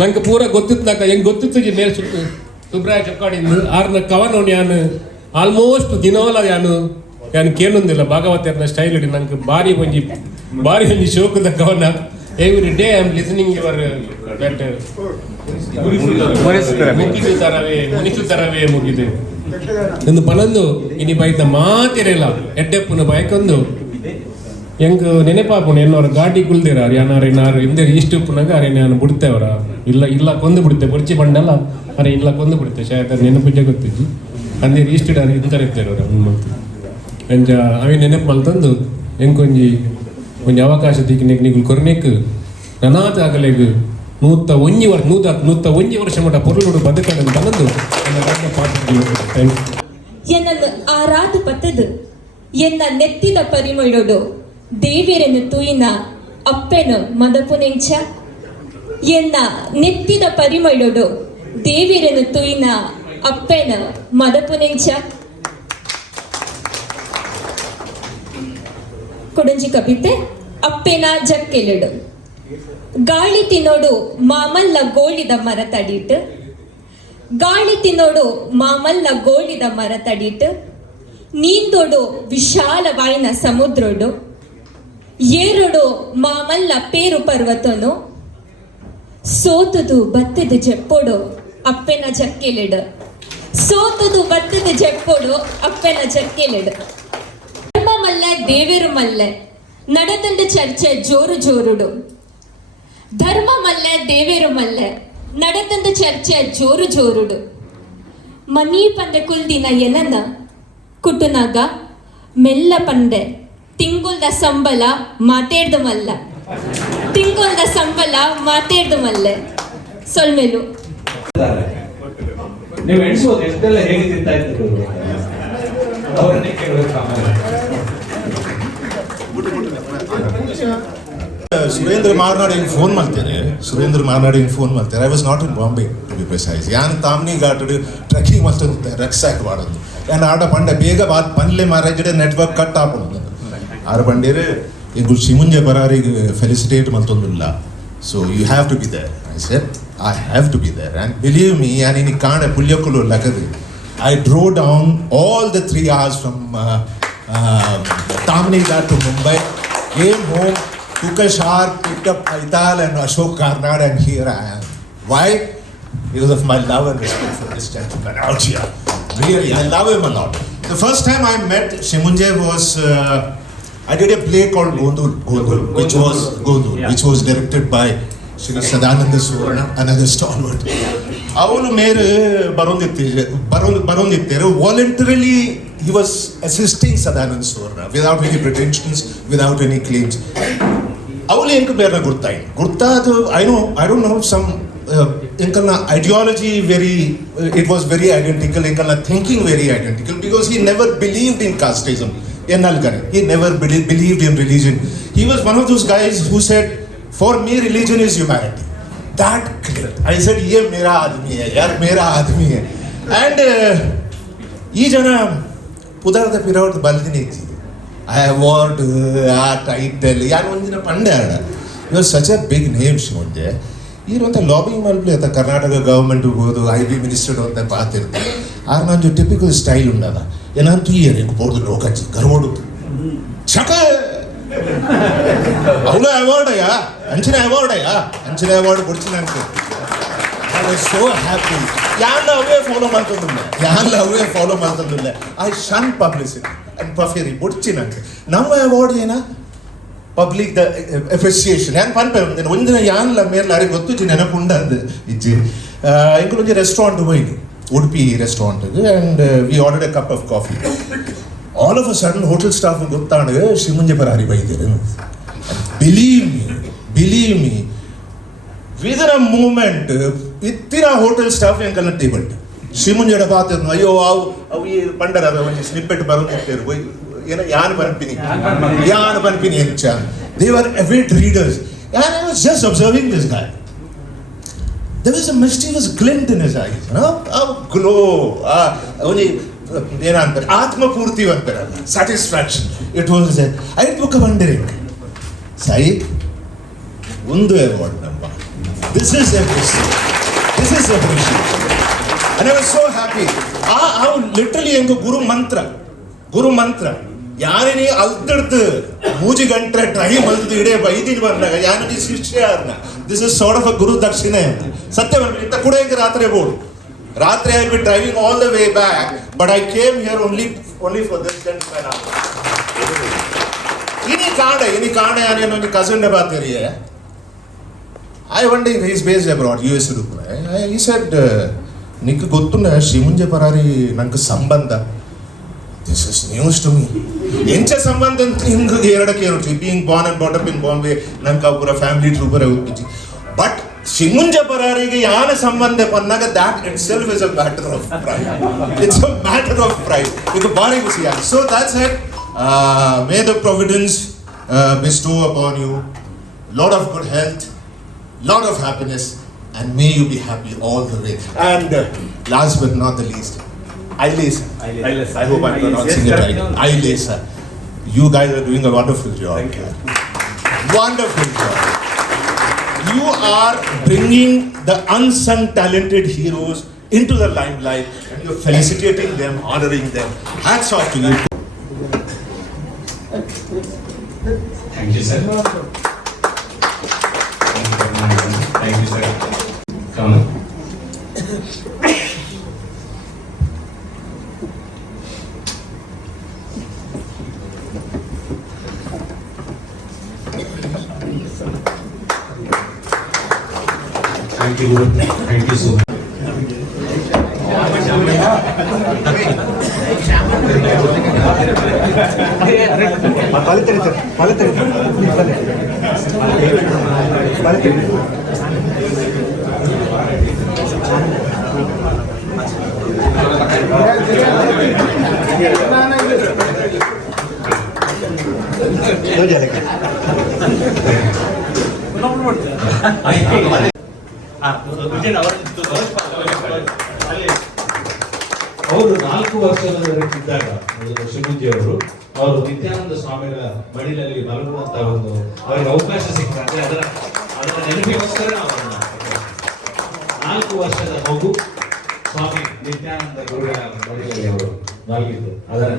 ನಂಗೆ ಪೂರ ಗೊತ್ತಿದ್ದಾಗ ಹೆಂಗೆ ಗೊತ್ತಿತ್ತು ಮೇಲೆ ಸುಬ್ರಾಯ ಚೊಕ್ಕಾಡಿಂದು ಆರ್ನ ಕವನ ಯಾನು ಆಲ್ಮೋಸ್ಟ್ ದಿನವಲ್ಲ ಯಾನು ಕೇಳೊಂದಿಲ್ಲ. ಭಾಗವತರ್ನ ಸ್ಟೈಲ್ ಇಡಿ ನಂಗೆ ಭಾರಿ ಒಂಜಿ ಶೋಕದ ಕವನ. Every day I am listening your that ಮುಗಿಸು ತರವೇ ಮುಗಿದು ಎಂದು ಪನಂದು ಇನಿ ಬೈತ ಮಾತಿರಲ್ಲ ಎಡ್ಡೆಪ್ಪನ ಬೈಕೊಂದು ಹೆಂಗ್ ನೆನಪಾಪುಣ ಎನ್ನೋರ ಗಾಡಿ ಕುಲ್ದಿರ ಯಾರು ಹಿಂದೆ ಇಷ್ಟು ಪುನಗ ಅರೆ ನಾನು ಬಿಡ್ತೇವರ ಇಲ್ಲ ಕೊಂದು ಬಿಡುತ್ತೆ ಬರ್ಚಿ ಬಂಡಲ್ಲ ಅರೆ ಇಲ್ಲ ಕೊಂದು ಬಿಡುತ್ತೆ ಶಾಯದ ನೆನಪುಜ ಗೊತ್ತಿದ್ದು ಅಂದೇ ಇಷ್ಟು ಇಂತರಿರ್ತಾರೆ ಅವ್ರ ಮಲ್ತು ಎಂಜ ಅವಿ ನೆನಪು ಮಲ್ತಂದು ಹೆಂಗೊಂಜಿ ಅವಕಾಶ ದಿಕ್ಕಿನೆಗ್ ನೀವು ಕೊರ್ನೆಕ್ ನನಾತ ಆಗಲೆಗ್ ನೂತ ಒಂಜಿ ವರ್ಷ ಮಟ್ಟ ಪೊರ್ಲುಡು ಬದುಕಡನ್ನು ತನದು ನನ್ನ ಗಂಡ ಪಾತ್ರ. ಎನ್ನನ್ನು ಆರಾಧ ಪತ್ತದು ಎನ್ನ ನೆತ್ತಿದ ಪರಿಮಳೋಡು ದೇವಿಯರನ್ನು ತೂಯಿನ ಅಪ್ಪೆನು ಮದಪುನೆಂಚ ಎನ್ನ ನೆತ್ತಿದ ಪರಿಮಳೋಡು ದೇವಿಯರನ್ನು ತೂಯಿನ ಅಪ್ಪೆನ ಮದಪುನೆಂಚ ಕೊಡಂಜಿ ಕವಿತೆ ಅಪ್ಪೆನ ಜಕ್ಕೆಲೆಡು ಗಾಳಿ ತಿನ್ನೋಡು ಮಾಮಲ್ಲ ಗೋಳಿದ ಮರ ತಡೀಟ್ ಗಾಳಿ ತಿನ್ನೋಡು ಮಾಮಲ್ಲ ಗೋಳಿದ ಮರ ತಡೀಟ್ ನೀಂದೋಡು ವಿಶಾಲವಾಯಿನ ಸಮುದ್ರೋಡು ಏರೋಡು ಮಾಮಲ್ಲ ಪೇರು ಪರ್ವತನು ಸೋತುದು ಬತ್ತದ ಜೆಪ್ಪೋಡು ಅಪ್ಪೆನ ಜಕ್ಕೆಲೆಡು ಸೋತುದು ಬತ್ತದ ಜೆಪ್ಪೋಡು ಅಪ್ಪೆನ ಜಕ್ಕೆಲೆಡು ಧರ್ಮ ಮಲ್ಲೆ ದೇವೇರು ಮಲ್ಲೆ ನಡೆತಂಡ ಚರ್ಚೆ ಜೋರು ಜೋರುಡು ಧರ್ಮ ಮಲ್ಲೆ ದೇವೇರು ಮಲ್ಲೆ ನಡೆತಂದ ಚರ್ಚೆ ಜೋರು ಜೋರುಡು ಮನಿ ಪಂದೆ ಕುಲ್ದಿನ ಎನನ ಕುಟುನಾಗ ಮೆಲ್ಲ ಪಂದೆ ತಿಂಗುಲ್ದ ಸಂಬಳ ಮಾತೇಡ್ದು ಮಲ್ಲ ತಿಂಗುಲ್ದ ಸಂಬಳ ಮಾತೇಡ್ದು ಮಲ್ಲೆ ಸೊಲ್ಮೆಲು ನೀವು ಎಣಿಸೋದು ಎಷ್ಟೆಲ್ಲ ಹೇಗೆ ತಿಂತಾ ಇದ್ರು ಅವರನ್ನೇ ಕೇಳಬೇಕು ಆಮೇಲೆ. ಸುರೇಂದ್ರ ಮಾರ್ನಾಡಿಗೆ ಫೋನ್ ಮಾಡ್ತೇನೆ I was not in Bombay to be precise ಯಾನ್ ತಾಮ್ನಿ ಘಾಟಡು ಟ್ರೆಕ್ಕಿಂಗ್ ಮಲ್ತೊಂದು ರಕ್ಸಾಕ್ ಮಾಡೋದು ಯಾನ್ ಆಡ ಪಂಡ ಬೇಗ ಬಾತ್ ಪನ್ಲೆ ಮಾರಾಜಡೆ ನೆಟ್ವರ್ಕ್ ಕಟ್ ಆಪುದು ಆರು ಪಂಡೇರು ಇಂಗು ಶಿಮುಂಜೆ ಪರಾರಿಗೆ ಫೆಲಿಸಿಟೇಟ್ ಮಲ್ತೊಂದಿಲ್ಲ so you have to be there I said I have to be there and believe me ಯಾನ್ ಇನಿ ಕಾಣೆ ಪುಲ್ಯಕ್ಕಲು ಲಗದು I drove down all the 3 hours from Tamhini Ghat to Mumbai came home, took a shower, picked up Paital and Ashok Karnad, and here I am. Why? Because of my love and respect for this gentleman out here. Really, I love him a lot. The first time I met Shimunje was, I did a play called Gondul, which was directed by Shri Sadananda Suvarna, another stalwart. ಅವನು ಮೇಲೆ ಬರೋಂದಿತ್ತೇರು voluntarily he was assisting Sadananda Suvarna without any pretensions, without any claims. ಅವಳು ಎಂಕ ಬೇರೆ ಗುರ್ತಾದು I don't know some ಎಂಕಲ್ನ ideology it was very identical, ಎಂಕಲ್ನ thinking very identical, because he never believed in casteism. He never believed in religion. He was one of those guys who said, for me religion is humanity. That clear. I said, ये मेरा आदमी है यार, मेरा आदमी है. And ये जना पुदरद पिरावत बल्दिनी थी. I award a title. यार उन्हें ना पंडे आड़ा. You are such a big name, Shimunje. ये रोंता lobbying माल प्ले था कर्नाटक गवर्नमेंट को तो IB minister होता है पाते थे. आर ना जो typical style उन्ना था. ये ना तू ये रेंको बोर्ड लोका जी गरवोडु. छका ಅವಳ ಅವಾರ್ಡ್ ಅಂಚನೆ ಅವಾರ್ಡ್ ಕೊಡ್ತೀನಿ ಅಂತ ಐ ವಾಸ್ ಸೋ ಹ್ಯಾಪಿ. ಯಾನ್ ಅವೇ ಫಾಲೋ ಮಾಡ್ತಂದಿಲ್ಲ ಐ ಶನ್ ಪಬ್ಲಿಸಿಟಿ ಅಂಡ್ ಪಫೇರಿ ಕೊಡ್ತೀನಿ ಅಂತ ನಮ್ಮ ಅವಾರ್ಡ್ ಏನ ಪಬ್ಲಿಕ್ ದ ಅಪ್ರಿಸಿಯೇಷನ್ ಯಾನ್ ಪನ್ಪೆ ಒಂದಿನ ಯಾನ್ಲ ಮೇರ್ಲ ಅರಿಗೆ ಗೊತ್ತಿತ್ತು ನೆನಪುಂಡ ಅದು ಇಜ್ಜಿ ಇಂకొಂచెం ರೆಸ್ಟೋರೆಂಟ್ ಹೋಯ್ತು ಉಡುಪಿ ರೆಸ್ಟೋರೆಂಟ್ಗೆ and we ordered A cup of coffee. All of a sudden, hotel staff ಗೊತ್ತಾಂಡು Shimunje ಪರಾರಿ ಬೈದೇರು. Believe me, within a moment, ಇತ್ತಿನ ಹೋಟೆಲ್ ಸ್ಟಾಫ್ ಎಂಕಲ್ನ ಟೇಬಲ್ ಶಿಮುಂಜೆಡ ಪಾತ್ರ ಅಯ್ಯೋ ಅವು ಪಂಡರ ಒಂದು ಸ್ನಿಪ್ಪೆಟ್ ಬರೋದಿರ್ತೇರು ಏನೋ ಯಾನ್ ಪನ್ಪಿನಿ ಹೆಚ್ಚ. They were avid readers. And I was just observing this guy. There was a mischievous glint in his eyes, a glow, ಏನಂತಾರೆ ಆತ್ಮಪೂರ್ತಿ ಅಂತಾರಲ್ಲ, satisfaction. It was I took a wandering Sai ಒಂದು ಅವಾರ್ಡ್ ನಮ್ಮ this is appreciation and I was so happy. ಅವು literally ಹೆಂಗ ಗುರು ಮಂತ್ರ ಯಾರಿನಿ ಅಲ್ದಡ್ದು ಮೂಜಿ ಗಂಟೆ try ಮಲ್ದು ಇಡೇ ಬೈದಿನ ಬಂದಾಗ ಯಾನಿ ಶಿಷ್ಯ ಯಾರನ್ನ this is sort of a guru dakshina ಅಂತ ಸತ್ಯ ಇಂತ ಕೂಡ ಹೆಂಗೆ ರಾತ್ರಿ I will be driving all the way back, but I came here only for this gentleman. Ini kaane yaani only cousin ne baat kari hai. I wonder if he is based abroad, US rupna. He said, "Nikku gottuna Shimunje parari nanku sambandha." This is news to me. Encha sambandha hingu erada kerochu. Being born and brought up in Bombay, nanka pura family trooper avutiji. But ಶಿಮುಂಜ ಪರಾರಿಗೆ ಯಾನ ಸಂಬಂಧ ಬಂದಾಗ that itself is a matter of pride. It's a matter of pride. ಇದು ಭಾರಿ ಖುಷಿ ಆಗಿದೆ. So that's it. May the providence bestow upon you lot of good health, lot of happiness, and may you be happy all the way. And last but not the least, Ailesa. I hope I'm pronouncing it right. Ailesa. You guys are doing a wonderful job. Thank you. Wonderful job. You are bringing the unsung talented heroes into the limelight, and you're felicitating them, honoring them. Hats off to you. Thank you, sir. Thank you, sir. Come on. Thank you. Thank you so much. ಅವರು 4 ವರ್ಷದವರಿದ್ದಾಗ ಶಿಮುಂಜಿ ಅವರು ನಿತ್ಯಾನಂದ ಸ್ವಾಮಿಗಳ ಮಡಿಲಲ್ಲಿ ಮಲಗುವಂತ ಒಂದು ಅವರಿಗೆ ಅವಕಾಶ ಸಿಕ್ಕಾಗ ಅದರ ನೆನಪಿಗೋಸ್ಕರ ನಾವು 4 ವರ್ಷದ ಮಗು ಸ್ವಾಮಿ ನಿತ್ಯಾನಂದ ಗುರುಗಳ ಮಡಿಲಲ್ಲಿ ಅವರು ಮಲಗಿದ್ದು ಅದರ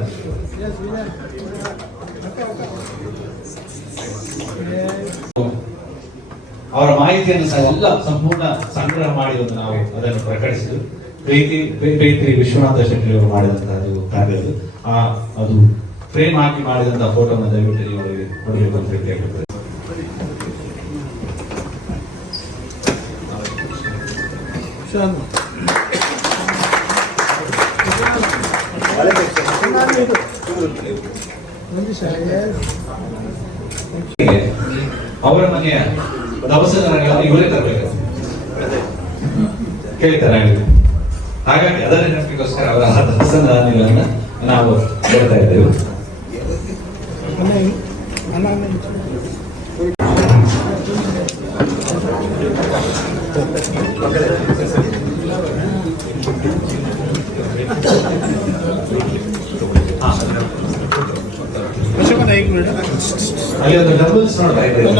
ಅವರ ಮಾಹಿತಿಯನ್ನು ಸಹ ಎಲ್ಲ ಸಂಪೂರ್ಣ ಸಂಗ್ರಹ ಮಾಡಿ ಒಂದು ನಾವು ಅದನ್ನು ಪ್ರಕಟಿಸಿದ್ದು ಪ್ರೀತಿ ವಿಶ್ವನಾಥ ಶೆಟ್ಟಿ ಅವರು ಮಾಡಿದಂತಹ ಕಾರ್ಯಗಳು ಅದು ಫ್ರೇಮ್ ಹಾಕಿ ಮಾಡಿದಂತಹ ಫೋಟೋನ ದಯವಿಟ್ಟು ನೀವು ಅವರಿಗೆ ಕೊಡಬೇಕು ಅಂತ ಕೇಳ್ತೇವೆ. ಅವರ ಮನೆಯ ದವಸಗಳನ್ನು ಇವರೇ ತರಬೇಕು ಕೇಳ್ತಾರೆ. ಹಾಗಾಗಿ ಅದರ ನೆನಪಿಗೋಸ್ಕರ ಅವರ ದವಸಗಳನ್ನು ನಾವು ಕೊಡ್ತಾ ಇದ್ದೇವೆ. ಅಲ್ಲಿ ಒಂದು ಡಬಲ್ಸ್ ನೋಡ್ತಾ ಇದ್ದೇವೆ.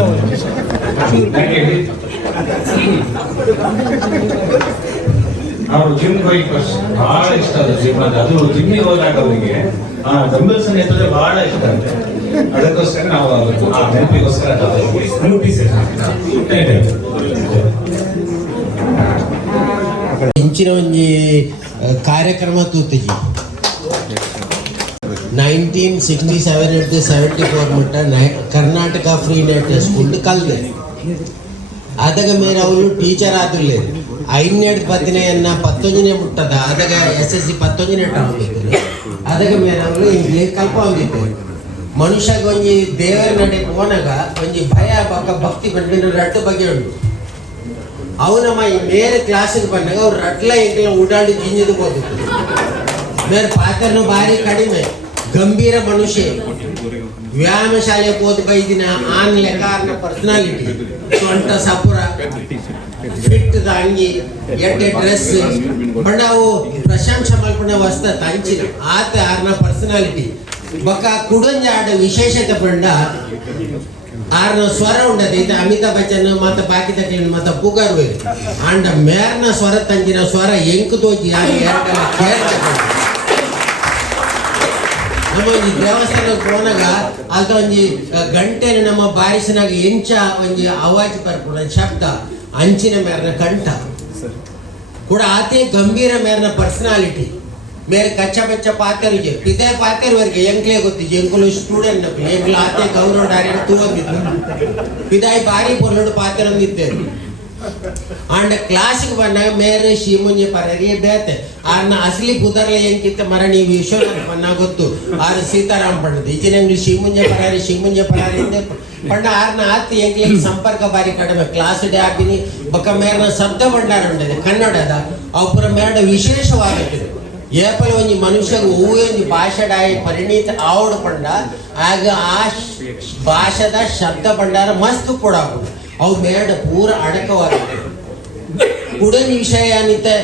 ಅವರು ಜಿಮ್ ಹೋಗಿ ಬಹಳ ಇಷ್ಟ ಅದು ಜಿಮ್ ಅದು ಜಿಮ್ಮಿಗೆ ಹೋದಾಗ ಅವರಿಗೆ ಡಂಬಲ್ಸ್ ಎತ್ತಿದ್ರೆ ಬಹಳ ಇಷ್ಟ ಅಂತೆ. ಅದಕ್ಕೋಸ್ಕರ ನಾವು ಆ ನೆನಪಿಗೋಸ್ಕರ ಇಂಚಿನ ಒಂಜಿ ಕಾರ್ಯಕ್ರಮ ತೂತಿಜಿ 1967 ಹಿಡಿದು 74 ಮುಟ್ಟ ಕರ್ನಾಟಕ ಫ್ರೀ ನೆಟ್ ಸ್ಕೂಲ್ ಕಲ್ದೆ ಅದಾಗ ಮೇರೆ ಅವಳು ಟೀಚರ್ ಆದಿಲ್ಲ 5 ಪತ್ತಿನೆಯನ್ನ 11ನೇ ಮುಟ್ಟದ ಅದಾಗ SSC 11ನೇ ಟಾಪಿದ್ರು ಅದಾಗ ಮೇರೆ ಅವಳು ಇಂಗ್ಲೀಷ್ ಕಲ್ಪ ಹೊಂದಿತ್ತು. ಮನುಷ್ಯಗೆ ಒಂಜಿ ದೇವರ ನಡೆ ಹೋನಾಗ ಒಂಜಿ ಭಯ ಭಕ್ತಿ ಬಂದ 2 ಬಗೆ ಉಂಟು. ಅವನಮ್ಮ ಈ ಮೇರೆ ಕ್ಲಾಸಿಗೆ ಬಂದಾಗ ಅವ್ರು ರಟ್ಲ ಇಂಗ್ಲ ಉಡಾಡಿ ಜಿಂಜಿದು ಹೋಗಿತ್ತು. ಮೇರೆ ಪಾತ್ರನು ಭಾರಿ ಕಡಿಮೆ, ಗಂಭೀರ ಮನುಷ್ಯ, ವ್ಯಾಯಾಮ ಶಾಲೆ ಹೋದ ಬೈದಿನ ಆನ್ ಲೆಕ್ಕಾರ್ನ ಪರ್ಸನಾಲಿಟಿ, ಸೊಂಟ ಸಪುರ, ಫಿಟ್ ಅಂಗಿ, ಎಡ್ಡೆ ಡ್ರೆಸ್ ಬಂಡಾವು ಪ್ರಶಂಸೆ ಮಲ್ಪನ ವಸ್ತ ತಂಚಿನ ಆತ ಆರ್ನ ಪರ್ಸನಾಲಿಟಿ ಬೊಕ್ಕ ಕುಡಂಜ ಆಡ ವಿಶೇಷತೆ ಬಂಡ ಆರ್ನ ಸ್ವರ ಉಂಡದ ಇದು ಅಮಿತಾಬ್ ಬಚ್ಚನ್ ಮತ್ತೆ ಬಾಕಿ ತಕ್ಲಿನ ಮತ್ತೆ ಪುಗಾರು ಆಂಡ ಮೇರ್ನ ಸ್ವರ ತಂಜಿನ ಸ್ವರ ಎಂಕು ತೋಜಿ ಯಾರು ಎರಡಲ್ಲ ಕೇಳ್ತಾರೆ. ನಮ್ಮ ಈ ದೇವಸ್ಥಾನಕ್ಕೆ ಹೋನಾಗ ಅದ ಒಂಜಿ ಗಂಟೆ ನಮ್ಮ ಬಾರಿಸಿನಾಗ ಎಂಚ ಒಂಜಿ ಅವಾಜ್ ಬರ್ಪುಣ ಶಬ್ದ ಅಂಚಿನ ಮೇರ್ನ ಕಂಠ ಕೂಡ ಆತೆ ಗಂಭೀರ ಮೇರ್ನ ಪರ್ಸನಾಲಿಟಿ ಮೇರೆ ಕಚ್ಚಾ ಬಚ್ಚ ಪಾತ್ರರಿಗೆ ಇದೇ ಪಾತ್ರವರೆಗೆ ಎಂಕ್ಲೇ ಗೊತ್ತಿದ್ದು ಎಂಕುಲು ಸ್ಟೂಡೆಂಟ್ ಎಂಕ್ಲು ಆತೆ ಗೌರವ ಡಾರೆ ತೂವಂದಿತ್ತು ಪಿದಾಯಿ ಬಾರಿ ಪೊರ್ಲೋಡು ಪಾತ್ರ ಹೊಂದಿದ್ದೇವೆ. ಅಂಡ್ ಕ್ಲಾಸಿಗೆ ಬಂದಾಗ ಮೇರೆ ಶಿಮುಂಜೆ ಪರರಿ ಬೇತೆ ಆರ್ನ ಅಸಲಿ ಪುದರ್ಲ ಎಂಕಿತ್ತ ಮರ ನೀವು ವಿಶ್ವನಾಥ್ ಪನ್ನ ಗೊತ್ತು ಆರು ಸೀತಾರಾಮ್ ಪಂಡದು ಈಚಿನ ಶಿಮುಂಜೆ ಪರಾರಿ ಅಂದೆ ಪಂಡ ಆರ್ನ ಆತಿ ಎಂಕ್ಲಿಗೆ ಸಂಪರ್ಕ ಬಾರಿ ಕಡಿಮೆ ಕ್ಲಾಸ್ ಡೇ ಆಪಿನಿ ಬೊಕ್ಕ ಮೇರ್ನ ಶಬ್ದ ಭಂಡಾರ ಉಂಟದೆ ಕನ್ನಡದ ಅವುಪುರ ಮೇಡ ವಿಶೇಷವಾಗುತ್ತದೆ ಏಪಲ್ ಒಂಜಿ ಮನುಷ್ಯಗೆ ಒಂಜಿ ಭಾಷೆಡಾಯಿ ಪರಿಣಿತ ಆವಡು ಪಂಡ ಆಗ ಆ ಭಾಷೆದ ಶಬ್ದ ಭಂಡಾರ ಮಸ್ತ್ ಕೂಡ ಅವು ಮೇಡ ಪೂರ ಅಡಕವಾಗುತ್ತೆ ಕುಡನ್ ವಿಷಯ ಏನಿತ್ತೆ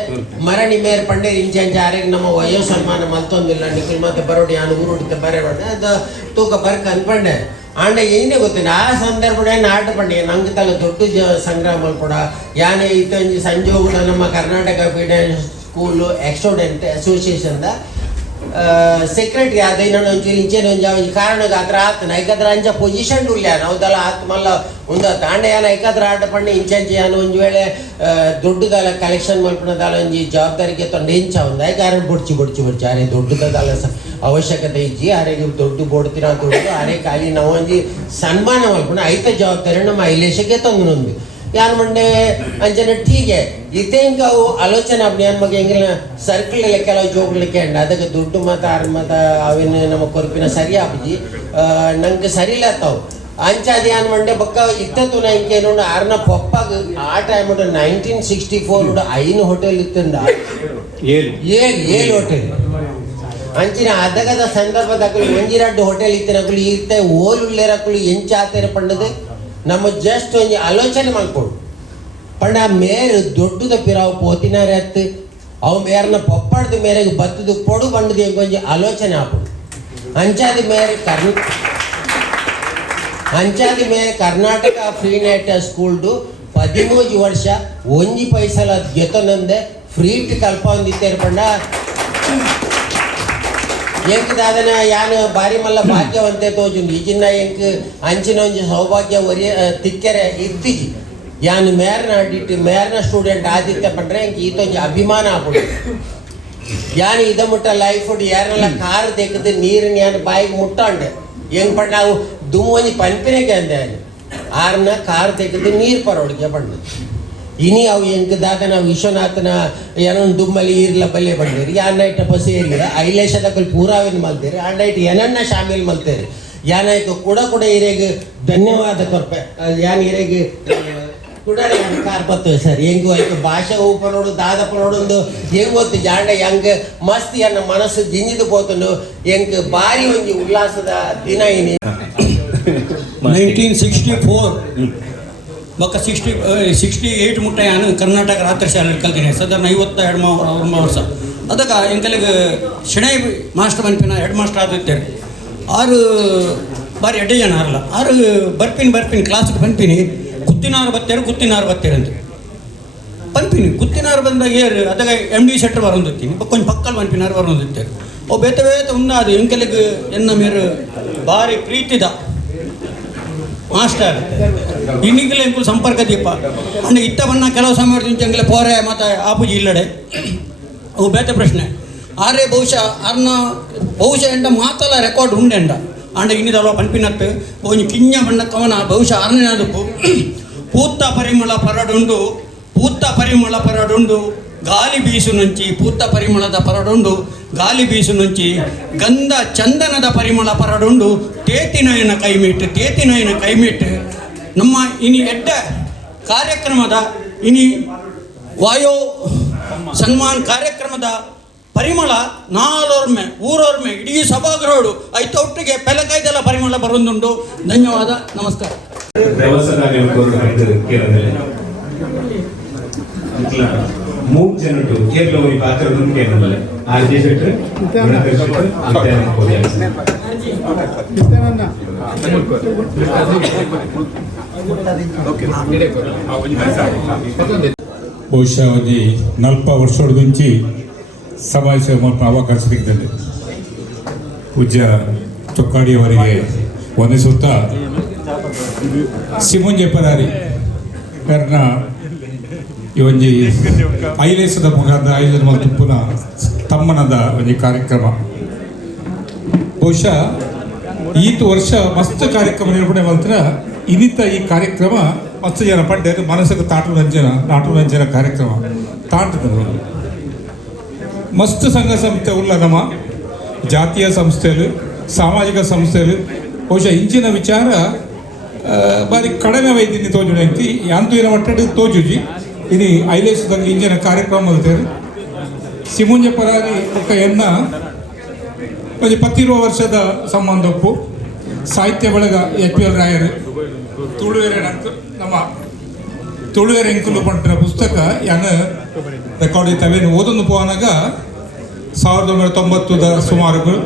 ಮರಣಿ ಮೇರ್ ಪಂಡೆ ಇಂಚಂಚ ಆರೆಗೆ ನಮ್ಮ ವಯೋ ಸನ್ಮಾನ ಮಲ್ತೊಂದಿಲ್ಲ ನಿಖಿಲ್ ಮತ್ತೆ ಬರೋಡಿ ನಾನು ಊರುಡಿತೆ ಬರೋಣ ಅದು ತೂಕ ಬರ್ಕ ಅನ್ಪಂಡೆ ಆಂಡ ಏನೇ ಗೊತ್ತಿಲ್ಲ ಆ ಸಂದರ್ಭ ನಾಟ ಪಂಡೆ ನಂಗೆ ತಲೆ ದೊಡ್ಡ ಸಂಗ್ರಾಮ ಕೂಡ ಯಾನೇ ಇತ್ತಂಜಿ ಸಂಜೆ ಹೋಗುಣ ನಮ್ಮ ಕರ್ನಾಟಕ ಪೀಠ ಸ್ಕೂಲು ಎಕ್ಸ್ಟೂಡೆಂಟ್ ಅಸೋಸಿಯೇಷನ್ದ ಸೆಕ್ರೆಟರಿ ಆದ ಇನ್ನೊಂದು ಒಂಚೂರು ಇಂಚೇನು ಒಂಜಿ ಕಾರಣಕ್ಕೆ ಅದ್ರ ಆತನ ಐಕದ್ರ ಅಂಚ ಪೊಸಿಷನ್ ಉಳ್ಳ ನಾವ್ದಲ್ಲ ಆತ್ ಮಲ್ಲ ಒಂದು ತಾಂಡ ಯಾನ ಐಕದ್ರ ಆಟ ಪಂಡ ಇಂಚಂಚಿ ಯಾನ ಒಂದು ವೇಳೆ ದೊಡ್ಡದಲ್ಲ ಕಲೆಕ್ಷನ್ ಮಲ್ಪನದಲ್ಲ ಒಂಜಿ ಜವಾಬ್ದಾರಿಗೆ ತೊಂಡು ಹೆಂಚ ಒಂದು ಕಾರಣ ಬೊಡ್ಚಿ ಅರೆ ದೊಡ್ಡದಲ್ಲ ಅವಶ್ಯಕತೆ ಇಜ್ಜಿ ಅರೆಗೆ ದೊಡ್ಡ ಬೋಡ್ತಿರ ದೊಡ್ಡ ಅರೆ ಖಾಲಿ ನಾವು ಒಂಜಿ ಸನ್ಮಾನ ಮಲ್ಪನ ಐತ ಜವಾಬ್ದಾರಿ ನಮ್ಮ ಐಲೇಶಕ್ಕೆ ತಂದು ಯಾನ್ ಮಂಡೆ ಅಂಚನೆ ಟೀಗೆ ಇತ್ತೇಂಕ ಅವು ಆಲೋಚನೆ ಅಪ್ಪ ಯಾನ್ ಮಗ ಹೆಂಗಿಲ್ಲ ಸರ್ಕಲ್ ಕೆಲವು ಜೋಗ್ಲಿಕ್ಕೆ ಅಂಡ ಅದಕ್ಕೆ ದುಡ್ಡು ಮತ ಆರು ಮತ ಅವೇನು ನಮ್ಮ ಕೊರಪಿನ ಸರಿ ಆಪಜಿ ನಂಗೆ ಸರಿ ಇಲ್ಲತ್ತಾವು ಅಂಚಾದಿ ಯಾನ್ ಮಂಡೆ ಬೊಕ್ಕ ಇತ್ತತ್ತು ನಾ ಇಂಕೇನು ಆರ್ನ ಪಪ್ಪಾಗ ಆ ಟೈಮ್ 1964 ಐನು ಹೋಟೆಲ್ ಇತ್ತಂದ ಏಳು ಹೋಟೆಲ್ ಅಂಚಿನ ಅದಗದ ಸಂದರ್ಭದಾಗಲು ಒಂಜಿರಡ್ಡು ಹೋಟೆಲ್ ಇತ್ತಿನಕಲು ಇರ್ತೆ ಓಲುಳ್ಳೇರಕಲು ಎಂಚಾತೇರ ಪಂಡದೆ ನಮ್ಮ ಜಸ್ಟ್ ಒಂಜಿ ಆಲೋಚನೆ ಮಾಡ್ಕೊಡು ಪಂಡ ಮೇರ್ ದೊಡ್ಡದ ಪಿರಾವು ಪೋತಿನಾರೆ ಅತ್ತು ಅವು ಮೇರ್ನ ಪಪ್ಪಡ್ದ ಮೇರೆಗೆ ಬತ್ತದು ಪೊಡು ಬಂಡದು ಹೆಂಗೆ ಒಂಜಿ ಆಲೋಚನೆ ಆಪಡು ಅಂಚಾದಿ ಮೇರೆ ಕರ್ನಾಟಕ ಫ್ರೀ ನೆಟ್ ಸ್ಕೂಲ್ಡು 13 ವರ್ಷ ಒಂಜಿ ಪೈಸಲ ಗೆತನಂದೆ ಫ್ರೀಟ್ ಕಲ್ಪ ಹೊಂದಿತ್ತೇರು ಪಂಡ ಎಂಕ್ ದಾದನ ಯಾನು ಬಾರಿ ಮಲ್ಲ ಭಾಗ್ಯವಂತೆ ತೋಜುಂಡು ಈಜಿನ ಎಂಕ್ ಅಂಚಿನ ಒಂಜಿ ಸೌಭಾಗ್ಯ ಒರಿಯ ತಿಕ್ಕೆರೆ ಇತ್ತಿಜಿ ಯಾನು ಮೇರ್ನ ಸ್ಟೂಡೆಂಟ್ ಆದಿತ್ಯ ಪಂಡ್ರೆ ಎಂಕ್ ಈತೊಂಜಿ ಅಭಿಮಾನ ಆಪುಡು ಯಾನು ಇದ ಮುಟ್ಟ ಲೈಫ್ ಯಾರನ್ನೆಲ್ಲ ಕಾರ್ ತೆಗೆದು ನೀರಿನ ಯಾನು ಬಾಯಿಗೆ ಮುಟ್ಟಾಂಡೆ ಹೆಂಗ್ ಪಂಡ ನಾವು ದುಮ್ ಒಂಜಿ ಪಂಪಿನೆಗೆ ಅಂದೆ ಆರ್ನ ಕಾರ್ ತೆಗೆದು ನೀರು ಪರೋಡಿಗೆ ಪಂಡ ಇನಿ ಅವು ಎಂಕ್ ದಾದನ ವಿಶ್ವನಾಥನ ಏನೊಂದು ದುಮ್ಮಲಿ ಇರ್ಲ ಬಲ್ಲೆ ಬಂದಿರಿ ಯಾನೈಟ ಬಸ್ ಏರಿರ ಐಲೇಶದಕ್ಕಲ್ಲಿ ಪೂರಾವಿನ ಮಲ್ತೀರಿ ಆಂಡೈಟ್ ಏನನ್ನ ಶಾಮಿಲ್ ಮಲ್ತೇರಿ ಯಾನಾಯ್ತು ಕೂಡ ಇರೆಗೆ ಧನ್ಯವಾದ ಕೊರ್ಪೆ ಯಾನ್ ಇರೆಗೆ ಕೂಡ ಕಾರ್ಪತ್ತು ಸರ್ ಹೆಂಗು ಆಯ್ತು ಭಾಷೆ ಊಪನೋಡು ದಾದಪನೋಡು ಹೆಂಗ್ ಗೊತ್ತು ಜಾಂಡ ಹೆಂಗ್ ಮಸ್ತ್ ಎನ್ನ ಮನಸ್ಸು ಜಿಂಜಿದು ಪೋತನು ಹೆಂಗ್ ಬಾರಿ ಒಂಜಿ ಉಲ್ಲಾಸದ ದಿನ ಇನಿ 1964 ಬೊಕ್ಕ 68 ಮುಟ್ಟ ನಾನು ಕರ್ನಾಟಕ ರಾತ್ರಿ ಶಾಲೆಯಲ್ಲಿ ಕಲ್ತೀನಿ ಸಾಧಾರಣ 52 ವರ್ಷ ಅದಕ್ಕೆ ಎಂಕಲಿಗೆ ಶೆಣೈ ಮಾಸ್ಟರ್ ಮನ್ಪಿನ ಹೆಡ್ ಮಾಸ್ಟರ್ ಆದಿತ್ತೇನೆ ಆರು ಬಾರಿ ಎಡ್ಡೆ ಜನ ಅಲ್ಲ ಆರು ಬರ್ಪಿನಿ ಕ್ಲಾಸಿಗೆ ಪನ್ಪಿನಿ ಕುತ್ತಿನಾರು ಬತ್ತೇರು ಅಂತ ಪನ್ಪಿನಿ ಕುತ್ತಿನಾರು ಬಂದಾಗ ಏರು ಅದಾಗ MD ಸೆಟ್ರ್ ಬರೋದಿತ್ತೀನಿ ಕೊಂಚ ಪಕ್ಕಲ್ ಪನ್ಪಿನಾರು ಬರೋದಿತ್ತೇರು ಅವು ಬೇತ ಉಂದಾದು ಎಂಕಲಿಗೆ ಎನ್ನ ಮೇರು ಭಾರಿ ಪ್ರೀತಿದ ಮಾಸ್ಟರ್ ಇನ್ನಿಗೆಲ್ಲ ಎಂಕುಲು ಸಂಪರ್ಕ ದೀಪ ಅಂಡ್ ಇತ್ತ ಬಣ್ಣ ಕೆಲವು ಸಮಯ ಪೋರೆ ಮತ್ತು ಆಪುಜಿ ಇಲ್ಲಡೆ ಅವು ಬೇತೆ ಪ್ರಶ್ನೆ ಆರೇ ಬಹುಶಃ ಎಂಡ ಮಾತಲ್ಲ ರೆಕಾರ್ಡ್ ಉಂಡೆಂಡ ಅಂಡ ಇನ್ನಿದಲ್ವ ಪನ್ಪಿನತ್ತು ಒಂಜಿ ಕಿಂಜ ಬಣ್ಣ ಕವನ ಬಹುಶಃ ಆರನೇದಕ್ಕೂ ಪೂತ್ತ ಪರಿಮಳ ಪರಡುಂಡು ಗಾಲಿ ಬೀಸು ನುಂಚಿ ಪೂತ್ತ ಪರಿಮಳದ ಪರಡುಂಡು ಗಾಲಿ ಬೀಸು ನುಂಚಿ ಗಂಧ ಚಂದನದ ಪರಿಮಳ ಪರಡುಂಡು ತೇತಿನಯನ ಕೈಮಿಟ್ಟು ನಮ್ಮ ಇನಿ ಎಡ್ಡ ಕಾರ್ಯಕ್ರಮದ ಇನಿ ವಾಯೋ ಸನ್ಮಾನ್ ಕಾರ್ಯಕ್ರಮದ ಪರಿಮಳ ಊರೊರ್ಮೆ ಇಡೀ ಸಭಾಗೃಹಡು ಐತೊಟ್ಟಿಗೆ ಪೆಲಕೈದೆಲ್ಲ ಪರಿಮಳ ಬರೋದುಂಡು ಧನ್ಯವಾದ ನಮಸ್ಕಾರ ಮೂರು ಜನರು ಕೇರಳ ಪಾತ್ರ ಕೇರಳ ಆರ್ಜಿ ಶೆಟ್ಟರ್ ಬಹುಶಃ ಒಂದು 40 ವರ್ಷದ నుంచి ಸಮಾಜ ಸೇವೆ ಮಾಡುವ ಅವಕಾಶ ಸಿಗ್ತದೆ. ಪೂಜ್ಯ ಚೊಕ್ಕಾಡಿಯವರಿಗೆ ವಂದಿಸುತ್ತಾ ಸಿಮುಂಜೆ ಪರಾರಿ ಕಾರಣ ಈ ಒಂಜಿ ಐಲೇಸದ ಮುಖಾಂತರ ಆಯೋಜನೆ ಮಲ್ತುಪ್ಪುನ ತಮ್ಮನದ ಒಂದು ಕಾರ್ಯಕ್ರಮ ಬಹುಶಃ ಈತ ವರ್ಷ ಮಸ್ತ್ ಕಾರ್ಯಕ್ರಮ ನಿರ್ವಹಣೆ ಮಾಡ್ತಾರೆ. ಇನ್ನಿತ ಈ ಕಾರ್ಯಕ್ರಮ ಮಸ್ತ್ ಜನ ಪಡ್ಡೆ ಮನಸ್ಸಿಗೆ ನಾಟು ರಂಜನ ಕಾರ್ಯಕ್ರಮ ತಾಂಟದ ಮಸ್ತ್ ಸಂಘ ಸಂಸ್ಥೆ ಉಳ್ಳ ನಮ್ಮ ಜಾತೀಯ ಸಂಸ್ಥೆಗಳು ಸಾಮಾಜಿಕ ಸಂಸ್ಥೆಗಳು ಬಹುಶಃ ಇಂಚಿನ ವಿಚಾರ ಬಾರಿ ಕಡಿಮೆ ವೈದ್ಯನಿ ತೋಜುಡು ಅಂತ ಯಾಂತು ಏನ ಮಟ್ಟಡು ತೋಜುಜಿ ಇನಿ ಐಲೇಸದಲ್ಲಿ ಇಂಚಿನ ಕಾರ್ಯಕ್ರಮ ಮಲ್ತೇವೆ ಸಿಮುಂಜೆ ಪರಾರಿ ಒಕ್ಕ ಎನ್ನ ಒಂದು 20 ವರ್ಷದ ಸಂಬಂಧಪ್ಪು ಸಾಹಿತ್ಯ ಬಳಗ HPL ರಾಯರು ನಮ್ಮ ತುಳುವೆರೆ ಎಂಕುಲು ಪಂಟಿನ ಪುಸ್ತಕ ಯಾನ ರೆಕಾರ್ಡ್ ಇತ್ತವೇನು ಓದೊಂದು ಪೋನಾಗ 1990 ಸುಮಾರುಗಳು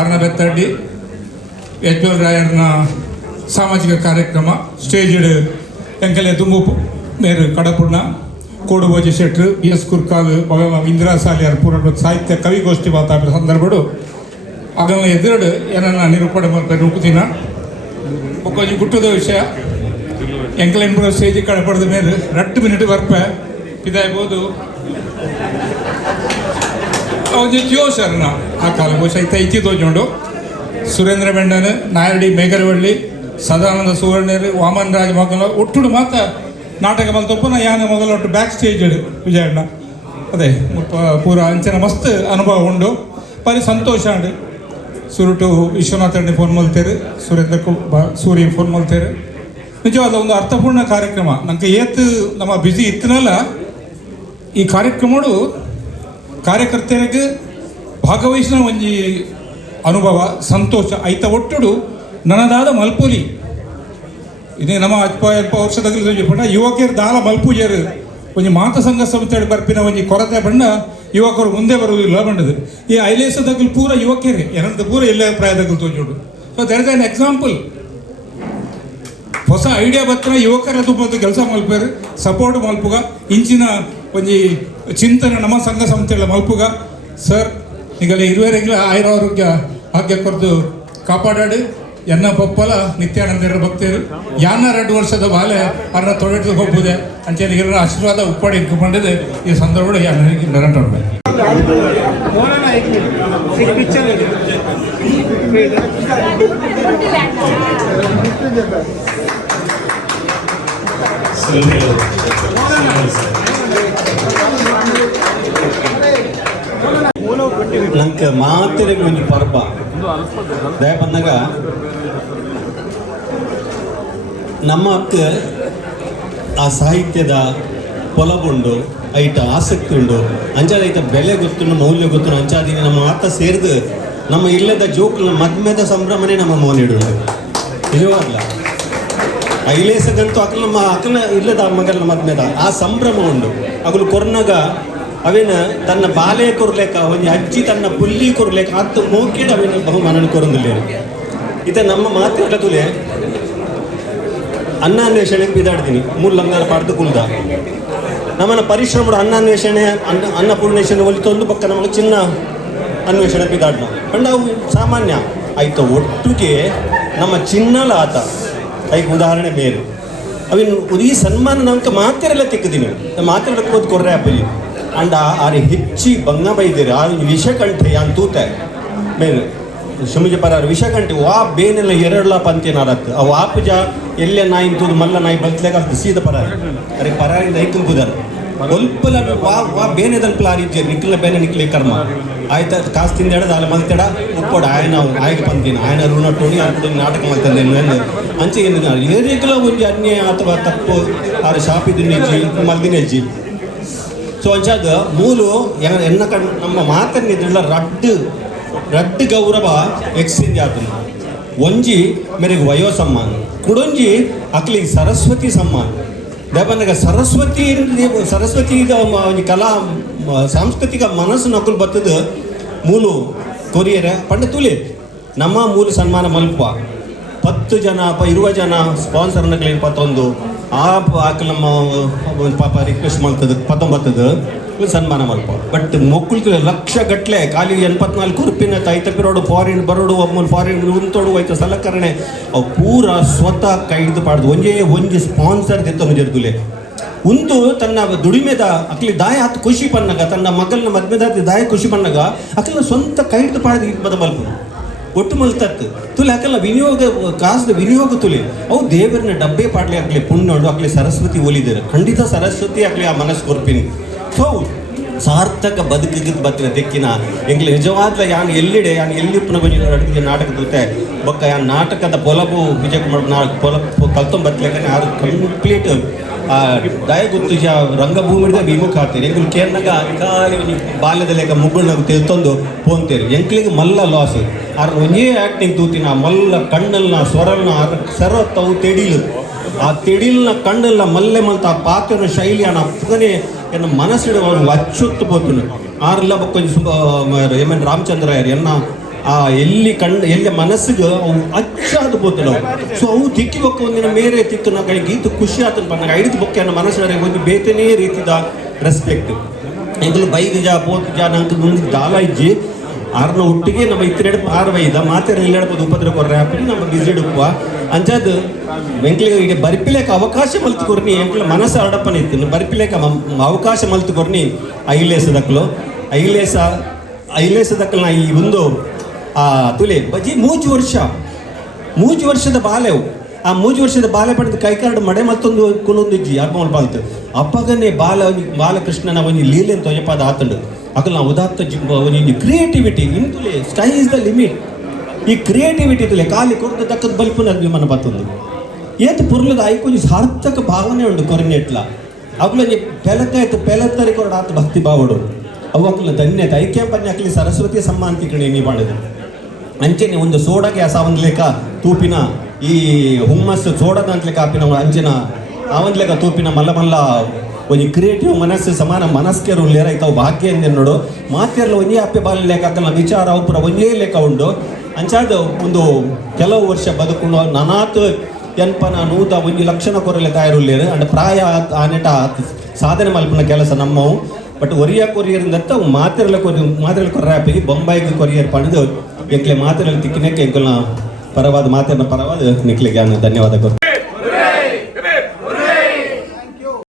ಅರ್ಣ ಬೆತ್ತಡ್ಡಿ HPL ರಾಯರ್ನ ಸಾಮಾಜಿಕ ಕಾರ್ಯಕ್ರಮ ಸ್ಟೇಜ್ಡ್ ಎಂಕಲೆ ತುಂಬು ಮೇರು ಕಡಪುಣ್ಣ ಕೋಡುಬೋಜಿ ಶೆಟ್ರು BS ಕುರ್ಕಾಲ್ ಇಂದಿರಾ ಸಾಲಿಯಾರ್ ಪೂರ್ಣ ಸಾಹಿತ್ಯ ಕವಿಗೋಷ್ಠಿ ಮಾತಾಡಿದ ಸಂದರ್ಭಗಳು ಆಗಲ್ಲ ಎದುರು ಏನನ್ನ ನಿರೂಪಣೆ ಮಾಡ್ತಾರೆ ನುಗ್ಗುತ್ತೀನ ಒಕ್ಕೊಂದು ಗುಟ್ಟದ ವಿಷಯ ಎಂಕಲೆನ್ಪುರ ಸ್ಟೇಜ್ ಕಡಪಡ್ದ ಮೇಲೆ 2 ಮಿನಿಟ್ ಬರ್ಪೆ ಇದಾಗ್ಬೋದು ಒಂದು ಜೋಶರ್ನ ಆ ಕಾಲ ಬಹುಶಃ ಇತ್ತಿ ತೋಜುಂಡು ಸುರೇಂದ್ರ ಬೆಂಡನ್ ನಾಯರ್ಡಿ ಮೇಗರವಳ್ಳಿ ಸದಾನಂದ ಸುವರ್ಣರು ವಾಮನ್ ರಾಜ್ ಮಗನ ಒಟ್ಟುಡು ಮಾತ್ರ ನಾಟಕ ಮಲ್ತೊಪ್ಪನ ಯಾನ ಮೊದಲ ಒಟ್ಟು ಬ್ಯಾಕ್ ಸ್ಟೇಜ್ ವಿಜಯಣ್ಣ ಅದೇ ಪೂರ ಅಂಚನ ಮಸ್ತ್ ಅನುಭವ ಉಂಡು ಭಾರಿ ಸಂತೋಷ ಉಂಡು ಸುರುಟು ವಿಶ್ವನಾಥ್ ಅಣ್ಣಿ ಫೋನ್ ಮಲ್ತೇರು ಸುರೇಂದ್ರ ಸೂರ್ಯ ಫೋನ್ ಮಲ್ತೇರು ನಿಜವಾದ ಒಂದು ಅರ್ಥಪೂರ್ಣ ಕಾರ್ಯಕ್ರಮ ನಂಗೆ ಏತು ನಮ್ಮ ಬ್ಯುಸಿ ಇತ್ತನಲ್ಲ ಈ ಕಾರ್ಯಕ್ರಮಡು ಕಾರ್ಯಕರ್ತರಿಗೆ ಭಾಗವಹಿಸಿನ ಒಂಜಿ ಅನುಭವ ಸಂತೋಷ ಐತ ಒಟ್ಟುಡು ನನದಾದ ಮಲ್ಪುಲಿ ಇದೇ ನಮ್ಮ 10 ವರ್ಷದಲ್ಲಿ ಪಂಡ ಯುವಕರು ದಾಲ ಮಲ್ಪುಜರು ಒಂಜಿ ಮಾತ ಸಂಘ ಸಂಸ್ಥೆ ಬರ್ಪಿನ ಒಂಜಿ ಕೊರತೆ ಬಂಡ ಯುವಕರು ಮುಂದೆ ಬರುವುದಿಲ್ಲ ಬಂಡದು ಈ ಐಲೇಸದಾಗಲು ಪೂರ ಯುವಕರೇ ಏನಂತ ಪೂರ ಎಲ್ಲ ಪ್ರಾಯದಾಗಲು ತೋಜೋಡು so there is an example ಹೊಸ ಐಡಿಯಾ ಬತ್ರ ಯುವಕರ ತುಂಬ ಕೆಲಸ ಮಲ್ಪೇರು ಸಪೋರ್ಟ್ ಮಲ್ಪುಗ ಇಂಚಿನ ಒಂಜಿ ಚಿಂತನೆ ನಮ್ಮ ಸಂಘ ಸಂಸ್ಥೆಗಳ ಮಲ್ಪುಗ ಸರ್ ಈಗಲೇ ಇರುವರೆಗಿಲ್ಲ ಆಯುರಾರೋಗ್ಯ ಭಾಗ್ಯ ಕೊರದು ಕಾಪಾಡಾಡು ಎನ್ನ ಪಪ್ಪಲ ನಿತ್ಯಾನಂದರ ಭಕ್ತರು ಯಾನ 2 ವರ್ಷದ ಬಾಲೆ ಅನ್ನ ತೊಳೆದು ಹೋಗ್ಬೋದೆ ಅಂಚೆ ಇರೋ ಆಶೀರ್ವಾದ ಉಪ್ಪಾಡಿ ಇಟ್ಕೊಂಡಿದೆ ಈ ಸಂದರ್ಭ ಯಾನಿಗೆ ನರಟೋಡ್ಬೇಕು ನಂಗೆ ಮಾತಿನ ಒಂದು ಪರ್ಬ ದಯ ಬಂದಾಗ ನಮ್ಮ ಅಕ್ಕ ಆ ಸಾಹಿತ್ಯದ ಪೊಲಬುಂಡು ಐಟ ಆಸಕ್ತಿ ಉಂಡು ಅಂಚಾದ ಐತ ಬೆಲೆ ಗೊತ್ತುಂಡು ಮೌಲ್ಯ ಗೊತ್ತುಂಡು ಅಂಚಾದಿನ ನಮ್ಮ ಆತ ಸೇರಿದು ನಮ್ಮ ಇಲ್ಲದ ಜೋಕ್ಲ ಮದ್ಮೆದ ಸಂಭ್ರಮನೇ ನಮ್ಮ ಮೋನಿಡುದು ನಿಜವಾಗ್ಲ ಐಲೇಸಗಂತೂ ಅಕ್ಕನ ಇಲ್ಲದ ಮಗನ ಮದ್ಮೆದ ಆ ಸಂಭ್ರಮ ಉಂಡು ಅಗಲು ಕೊರ್ನಾಗ ಅವೇನ ತನ್ನ ಬಾಲೆ ಕೊರ್ಲೇಕ ಒಂಜಿ ಅಜ್ಜಿ ತನ್ನ ಪುಲ್ಲಿ ಕೊರ್ಲೇಕ ಅತ್ತು ಮೋಕಿಡ ಅವೇನ ಬಹುಮಾನ ಕೊರಂದಿಲ್ಲ ಇತ ನಮ್ಮ ಮಾತಿನ ತುಲೆ ಅನ್ನಾನ್ವೇಷಣೆಗೆ ಬಿದಾಡ್ತೀನಿ ಮೂಲಂಗಾರ ಪಾಡ್ದು ಕುಲ್ದ ನಮ್ಮನ್ನ ಪರಿಶ್ರಮದ ಅನ್ನಾನ್ವೇಷಣೆ ಅನ್ನಪೂರ್ಣೇಶ್ವರ ಒಲಿತೊಂದು ಪಕ್ಕ ನಮಗೆ ಚಿನ್ನ ಅನ್ವೇಷಣೆ ಬಿದಾಡ್ನ ಪಂಡ ಅವು ಸಾಮಾನ್ಯ ಆಯ್ತು ಒಟ್ಟಿಗೆ ನಮ್ಮ ಚಿನ್ನಲ ಆತ ಐಕ್ ಉದಾಹರಣೆ ಬೇರೆ ಅವಿನ ಈ ಸನ್ಮಾನ ನಮ್ಗೆ ಮಾತೆರೆಲ್ಲ ತಿಕ್ಕಿದೀನಿ ಮಾತೆರೆಲ್ಲ ಹೋದ್ ಕೊರ್ರೆ ಅಪ್ಪಲ್ಲಿ ಅಂಡ ಆರೆ ಹೆಚ್ಚಿ ಬಂಗ ಬೈದಿರಿ ಆ ವಿಷಕಂಠೆ ಯಾನ್ ತೂತೆ ಬೇರೆ ಶಿಮುಜ ಪರಾರ ವಿಷಕಂಠೆ ವಾ ಬೇನೆಲ್ಲ 2 ಪಂತೇನಾರತ್ತು ಆ ವಾಪುಜ ಎಲ್ಲೇ ನಾಯಿ ತೂದು ಮಲ್ಲ ನಾಯಿ ಬಲ್ತ್ಲೇಗಾಗ್ತದೆ ಸೀದ ಪರಾರ ಅರೆ ಪರಾರಿಂದ ಐಕುಂಪುದಾರ ಒಲ್ಪಲ ವಾ ಬೇನೆದಲ್ಪ ಆರಿದ್ಯ ನಿಕ್ಲ ಬೇನೆ ನಿಕ್ಲಿ ಕರ್ಮ ಆಯ್ತಾ ಕಾಸು ತಿಂದೇಡ ಅಲ್ಲ ಮಲ್ತೆಡ ಉಪ್ಪೋಡ ಆಯ್ನ ಆಯ್ಕೆ ಪಂತೀನಿ ಆಯ್ನ ಋಣ ಟೋಣಿ ಅದು ನಾಟಕ ಮಾಡ್ತಂದೆ ಅಂಚೆ ಏರಿಕಲ ಒಂಜಿ ಅನ್ಯಾಯ ಅಥವಾ ತಪ್ಪು ಆರ ಶಾಪಿದಿನೆಜ್ಜಿ ಮಲ್ದಿನೆಜ್ಜಿ ಸೊ ಅಂಚಾದ ಮೂಲು ಎನ್ನ ಕಣ್ ನಮ್ಮ ಮಾತನ್ನಿದ್ರಲ್ಲ ರಡ್ಡು ಗೌರವ ಎಕ್ಸ್ಚೇಂಜ್ ಆತನು ಒಂಜಿ ಮೇರೆಗೆ ವಯೋ ಸಮ್ಮಾನ ಕುಡೊಂಜಿ ಅಕ್ಲಿಗೆ ಸರಸ್ವತಿ ಸಮ್ಮಾನ ದೇವನಾಗ ಸರಸ್ವತಿಗ ಒಂಜಿ ಕಲಾ ಸಾಂಸ್ಕೃತಿಕ ಮನಸ್ಸು ನಕುಲು ಬತ್ತದ ಮೂಲು ಕೊರಿಯರ ಪಂಡ ತುಳಿ ನಮ್ಮ ಮೂಲ ಸನ್ಮಾನ ಮಲ್ಪ 10 ಜನ 20 ಜನ ಸ್ಪಾನ್ಸರ್ನಕ್ಲೇನು 11 ಆಕಲ ನಮ್ಮ ಪಾಪ ರಿಕ್ವೆಸ್ಟ್ ಮಾಡ್ತದೆ 19 ಸನ್ಮಾನ ಮಲ್ಪ ಬಟ್ ಮಕ್ಕಳು ಲಕ್ಷ ಗಟ್ಟಲೆ ಖಾಲಿ 84 ರೂಪಾಯಿನ ತೈತಪಿರೋಡು ಫಾರಿನ್ ಬರೋಡು ಒಮ್ಮನ್ ಫಾರಿನ್ ಉಂತೋಡು ಹೋಯ್ತು ಸಲಕರಣೆ ಅವು ಪೂರ ಸ್ವತಃ ಕೈ ಹಿಡಿದು ಪಾಡ್ದು ಒಂಜಿ ಸ್ಪಾನ್ಸರ್ ದಿತ್ತನು ಜರ್ದುಲೆ ಉಂತು ತನ್ನ ದುಡಿಮೆದ ಅಕ್ಲಿ ದಾಯ ಹತ್ತು ಖುಷಿ ಪನ್ನಗ ತನ್ನ ಮಗಲ್ನ ಮದ್ಮೆದ ದಾಯ ಖುಷಿ ಪನ್ನಗ ಅಕ್ಲ ಸ್ವಂತ ಕೈ ಹಿಡಿದು ಪಾಡ್ದು ಮದ ಮಲ್ಪ ಒಟ್ಟು ಮಲ್ತತ್ತು ತುಲೆ ಹಾಕಲ್ಲ ವಿನಿಯೋಗ ಕಾಸದ ವಿನಿಯೋಗ ತುಲೆ ಅವು ದೇವರನ್ನ ಡಬ್ಬೆ ಪಾಡ್ಲಿ ಆಗ್ಲಿ ಪುಣ್ಯಂಡು ಆಗ್ಲಿ ಸರಸ್ವತಿ ಒಲಿದ್ದಾರೆ ಖಂಡಿತ ಸರಸ್ವತಿ ಆಗ್ಲಿ ಆ ಮನಸ್ಸು ಕೊರ್ಪಿನಿ ಹೌದು ಸಾರ್ಥಕ ಬದುಕಿಗೆ ಬತ್ತಿನ ತೆಕ್ಕಿನ ಎಂಗ್ಲಿ ನಿಜವಾದ ಯಾನ್ ಎಲ್ಲಿಡೆ ಯಾನ್ ಎಲ್ಲಿ ಅಡುಗೆ ನಾಟಕ ದೂತೆ ಬೊಕ್ಕ ಯಾನ್ ನಾಟಕದ ಪೊಲಬು ವಿಜಯ ಕುಮಾರ್ ಪೊಲಬು ಕಲ್ತೊಂಬತ್ಲೆಕ್ಕ ಯಾರು ಕಂಪ್ಲೀಟ್ ದಯಗುತ್ತು ರಂಗಭೂಮಿದ ವಿಮುಖ ಆಗ್ತೀರಿ ಎಂಗ್ಲು ಕೇರ್ನಾಗ ಕಾಲಿ ಬಾಲ್ಯದ ಲೆಕ್ಕ ಮುಗ್ಗುಳ್ನಾಗ ತಿಳ್ತೊಂದು ಪೋಂತೀರಿ ಎಂಕ್ಲಿಗೆ ಮಲ್ಲ ಲಾಸ್ ಆರ್ ಒಂದೇ ಆ್ಯಕ್ಟಿಂಗ್ ತೂತಿನ ಮಲ್ಲ ಕಣ್ಣಲ್ನ ಸ್ವರಲ್ನ ಸರತ್ತವು ತೆಡಿಲು ಆ ತೆಡಿಲ್ನ ಕಣ್ಣಲ್ಲ ಮಲ್ಲೆ ಮಲ್ತ ಆ ಪಾತ್ರನ ಶೈಲಿ ಅನ್ನ ಪುಗನೆ ಎನ್ನ ಮನಸ್ಸಿಡುವ ಅಚ್ಚೊತ್ತು ಪೋತುನು ಆರೆಲ್ಲ ಕೊಂಚ ಎಮ್ ಎನ್ ರಾಮಚಂದ್ರ ಎನ್ನ ಆ ಎಲ್ಲಿ ಎಲ್ಲಿ ಮನಸ್ಸಿಗೆ ಅವು ಅಚ್ಚಾದ ಪೋತುನು ಸೊ ಅವು ತಿಕ್ಕಿ ಬೊಕ್ಕ ಒಂದಿನ ಮೇರೆ ತಿತ್ತು ನಾ ಕೈ ಗೀತು ಖುಷಿ ಆತನ ಪನ್ನ ಐದು ಬೊಕ್ಕ ಅನ್ನ ಮನಸ್ಸಿನ ಒಂದು ಬೇತನೇ ರೀತಿದ ರೆಸ್ಪೆಕ್ಟ್ ಎಂಗ್ಲು ಬೈದು ಜಾ ಪೋತು ಜಾ ನಂಗೆ ಮುಂದೆ ದಾಲ ಇಜ್ಜಿ ಆರ್ನ ಒಟ್ಟಿಗೆ ನಮ್ಮ ಇತ್ತೆರಡು ಆರ್ವೈದ ಮಾತೆರ ಇಲ್ಲಾಡ್ಬೋದು ಉಪದ್ರ ಕೊರ್ರೆ ಹಾಕಿ ನಮ್ಮ ಬಿಸಿ ಇಡುವ ಅಂಚಾದ ಎಂಕ್ಲಿಗೆ ಈಗ ಬರ್ಪಿಲೇಕ ಅವಕಾಶ ಮಲ್ತು ಕೊರ್ನಿ ಎಂಕ್ಲ ಮನಸ್ಸು ಹರಡಪ್ಪನ ಇತ್ತು ಬರ್ಪಿಲೇಕ ಅವಕಾಶ ಮಲ್ತು ಕೊರ್ನಿ ಐಲೇಸದಕ್ಕಲ್ನ ಈ ಒಂದು ಆ ತುಲೆ ಬಜಿ ಮೂಜು ವರ್ಷದ ಬಾಲೆವು ಆ ಮೂಜು ವರ್ಷದ ಬಾಲೆ ಪಡೆದು ಕೈಕಾರ್ಡು ಮಡೆ ಮತ್ತೊಂದು ಕುಲೊಂದು ಇಜ್ಜಿ ಅರ್ಮಲ್ ಬಾಲ್ತು ಅಪ್ಪಗನೇ ಬಾಲಕೃಷ್ಣನ ಒಂದು ಲೀಲೆ ಅಂತ ಒಯ್ಯಪಾದ ಆತಂಡು ಅಕಲ್ ನಾವು ಉದಾತ್ತ ಒಂದು ಕ್ರಿಯೇಟಿವಿಟಿ ಇಂತುಲೆ ಸ್ಕೈ ಇಸ್ ದ ಲಿಮಿಟ್ ಈ ಕ್ರಿಯೇಟಿವಿಟಿ ತುಲೆ ಖಾಲಿ ಕೊಡ್ದು ತಕ್ಕದ ಬಲ್ಪುನ ವಿಮಾನ ಬತ್ತೊಂದು ಏತು ಪುರ್ಲದ ಐಕೊಂಜಿ ಸಾರ್ಥಕ ಭಾವನೆ ಉಂಡು ಕೊರಿನೆಟ್ಲ ಅವುಲಂಜಿ ಪೆಲತ್ತಾಯ್ತು ಪೆಲತ್ತರಿ ಕೊರಡ ಆತ ಭಕ್ತಿ ಭಾವಡು ಅವು ಅಕ್ಕಲ ಧನ್ಯತೆ ಐಕ್ಯ ಪನ್ಯ ಅಕ್ಕಲಿ ಸರಸ್ವತಿಯ ಸಮ್ಮಾನತಿ ಕಣೆ ನೀ ಮಾಡಿದ್ರು ಅಂಚೆನೆ ಒಂದು ಸೋಡಗೆ ಆ ಒಂದು ಲೆಕ್ಕ ತೂಪಿನ ಈ ಹುಮ್ಮಸ್ಸು ಸೋಡದ ಅಂತಲೆಕ್ಕ ಆಪಿನ ಅಂಚಿನ ಆ ಒಂದು ಲೆಕ್ಕ ತೂಪಿನ ಮಲ್ಲ ಒಂದು ಕ್ರಿಯೇಟಿವ್ ಮನಸ್ಸು ಸಮಾನ ಮನಸ್ಕರು ಲೇರ ಇತಾವು ಭಾಗ್ಯ ಎಂದೆ ನೋಡು ಮಾತೆಲ್ಲ ಒಂದೇ ಅಪ್ಪೆ ಬಾಲ ಲೆಕ್ಕ ಹಾಕಲ್ಲ ವಿಚಾರ ಅವಪುರ ಒಂದೇ ಲೆಕ್ಕ ಉಂಡು ಅಂಚಾದ ಒಂದು ಕೆಲವು ವರ್ಷ ಬದುಕೊಂಡು ನನಾತ್ ಎನ್ಪನ ನೂತ ಒಂದು ಲಕ್ಷಣ ಕೊರಲೆ ತಯಾರುಳ್ಳೇರು ಅಂಡ್ ಪ್ರಾಯ ಆನೆಟ ಸಾಧನೆ ಮಲ್ಪನ ಕೆಲಸ ನಮ್ಮವು ಬಟ್ ಕೊರಿಯರಿಂದ ಮಾತೆರಲ್ಲ ಕೊರ್ರೆ ಆಪಿಗೆ ಬೊಂಬಾಯಿಗೆ ಕೊರಿಯರ್ ಪಡೆದು ಎಂಕ್ಲೆ ಮಾತೆರಲ್ಲ ತಿಕ್ಕಿನಕ್ಕೆ ಎಂಕಲ್ನ ಪರವಾದ ಮಾತೆರನ್ನ ಪರವಾದ ನಿಕ್ಲಿಗೆ ಧನ್ಯವಾದ ಕೊಡ್ತೀನಿ.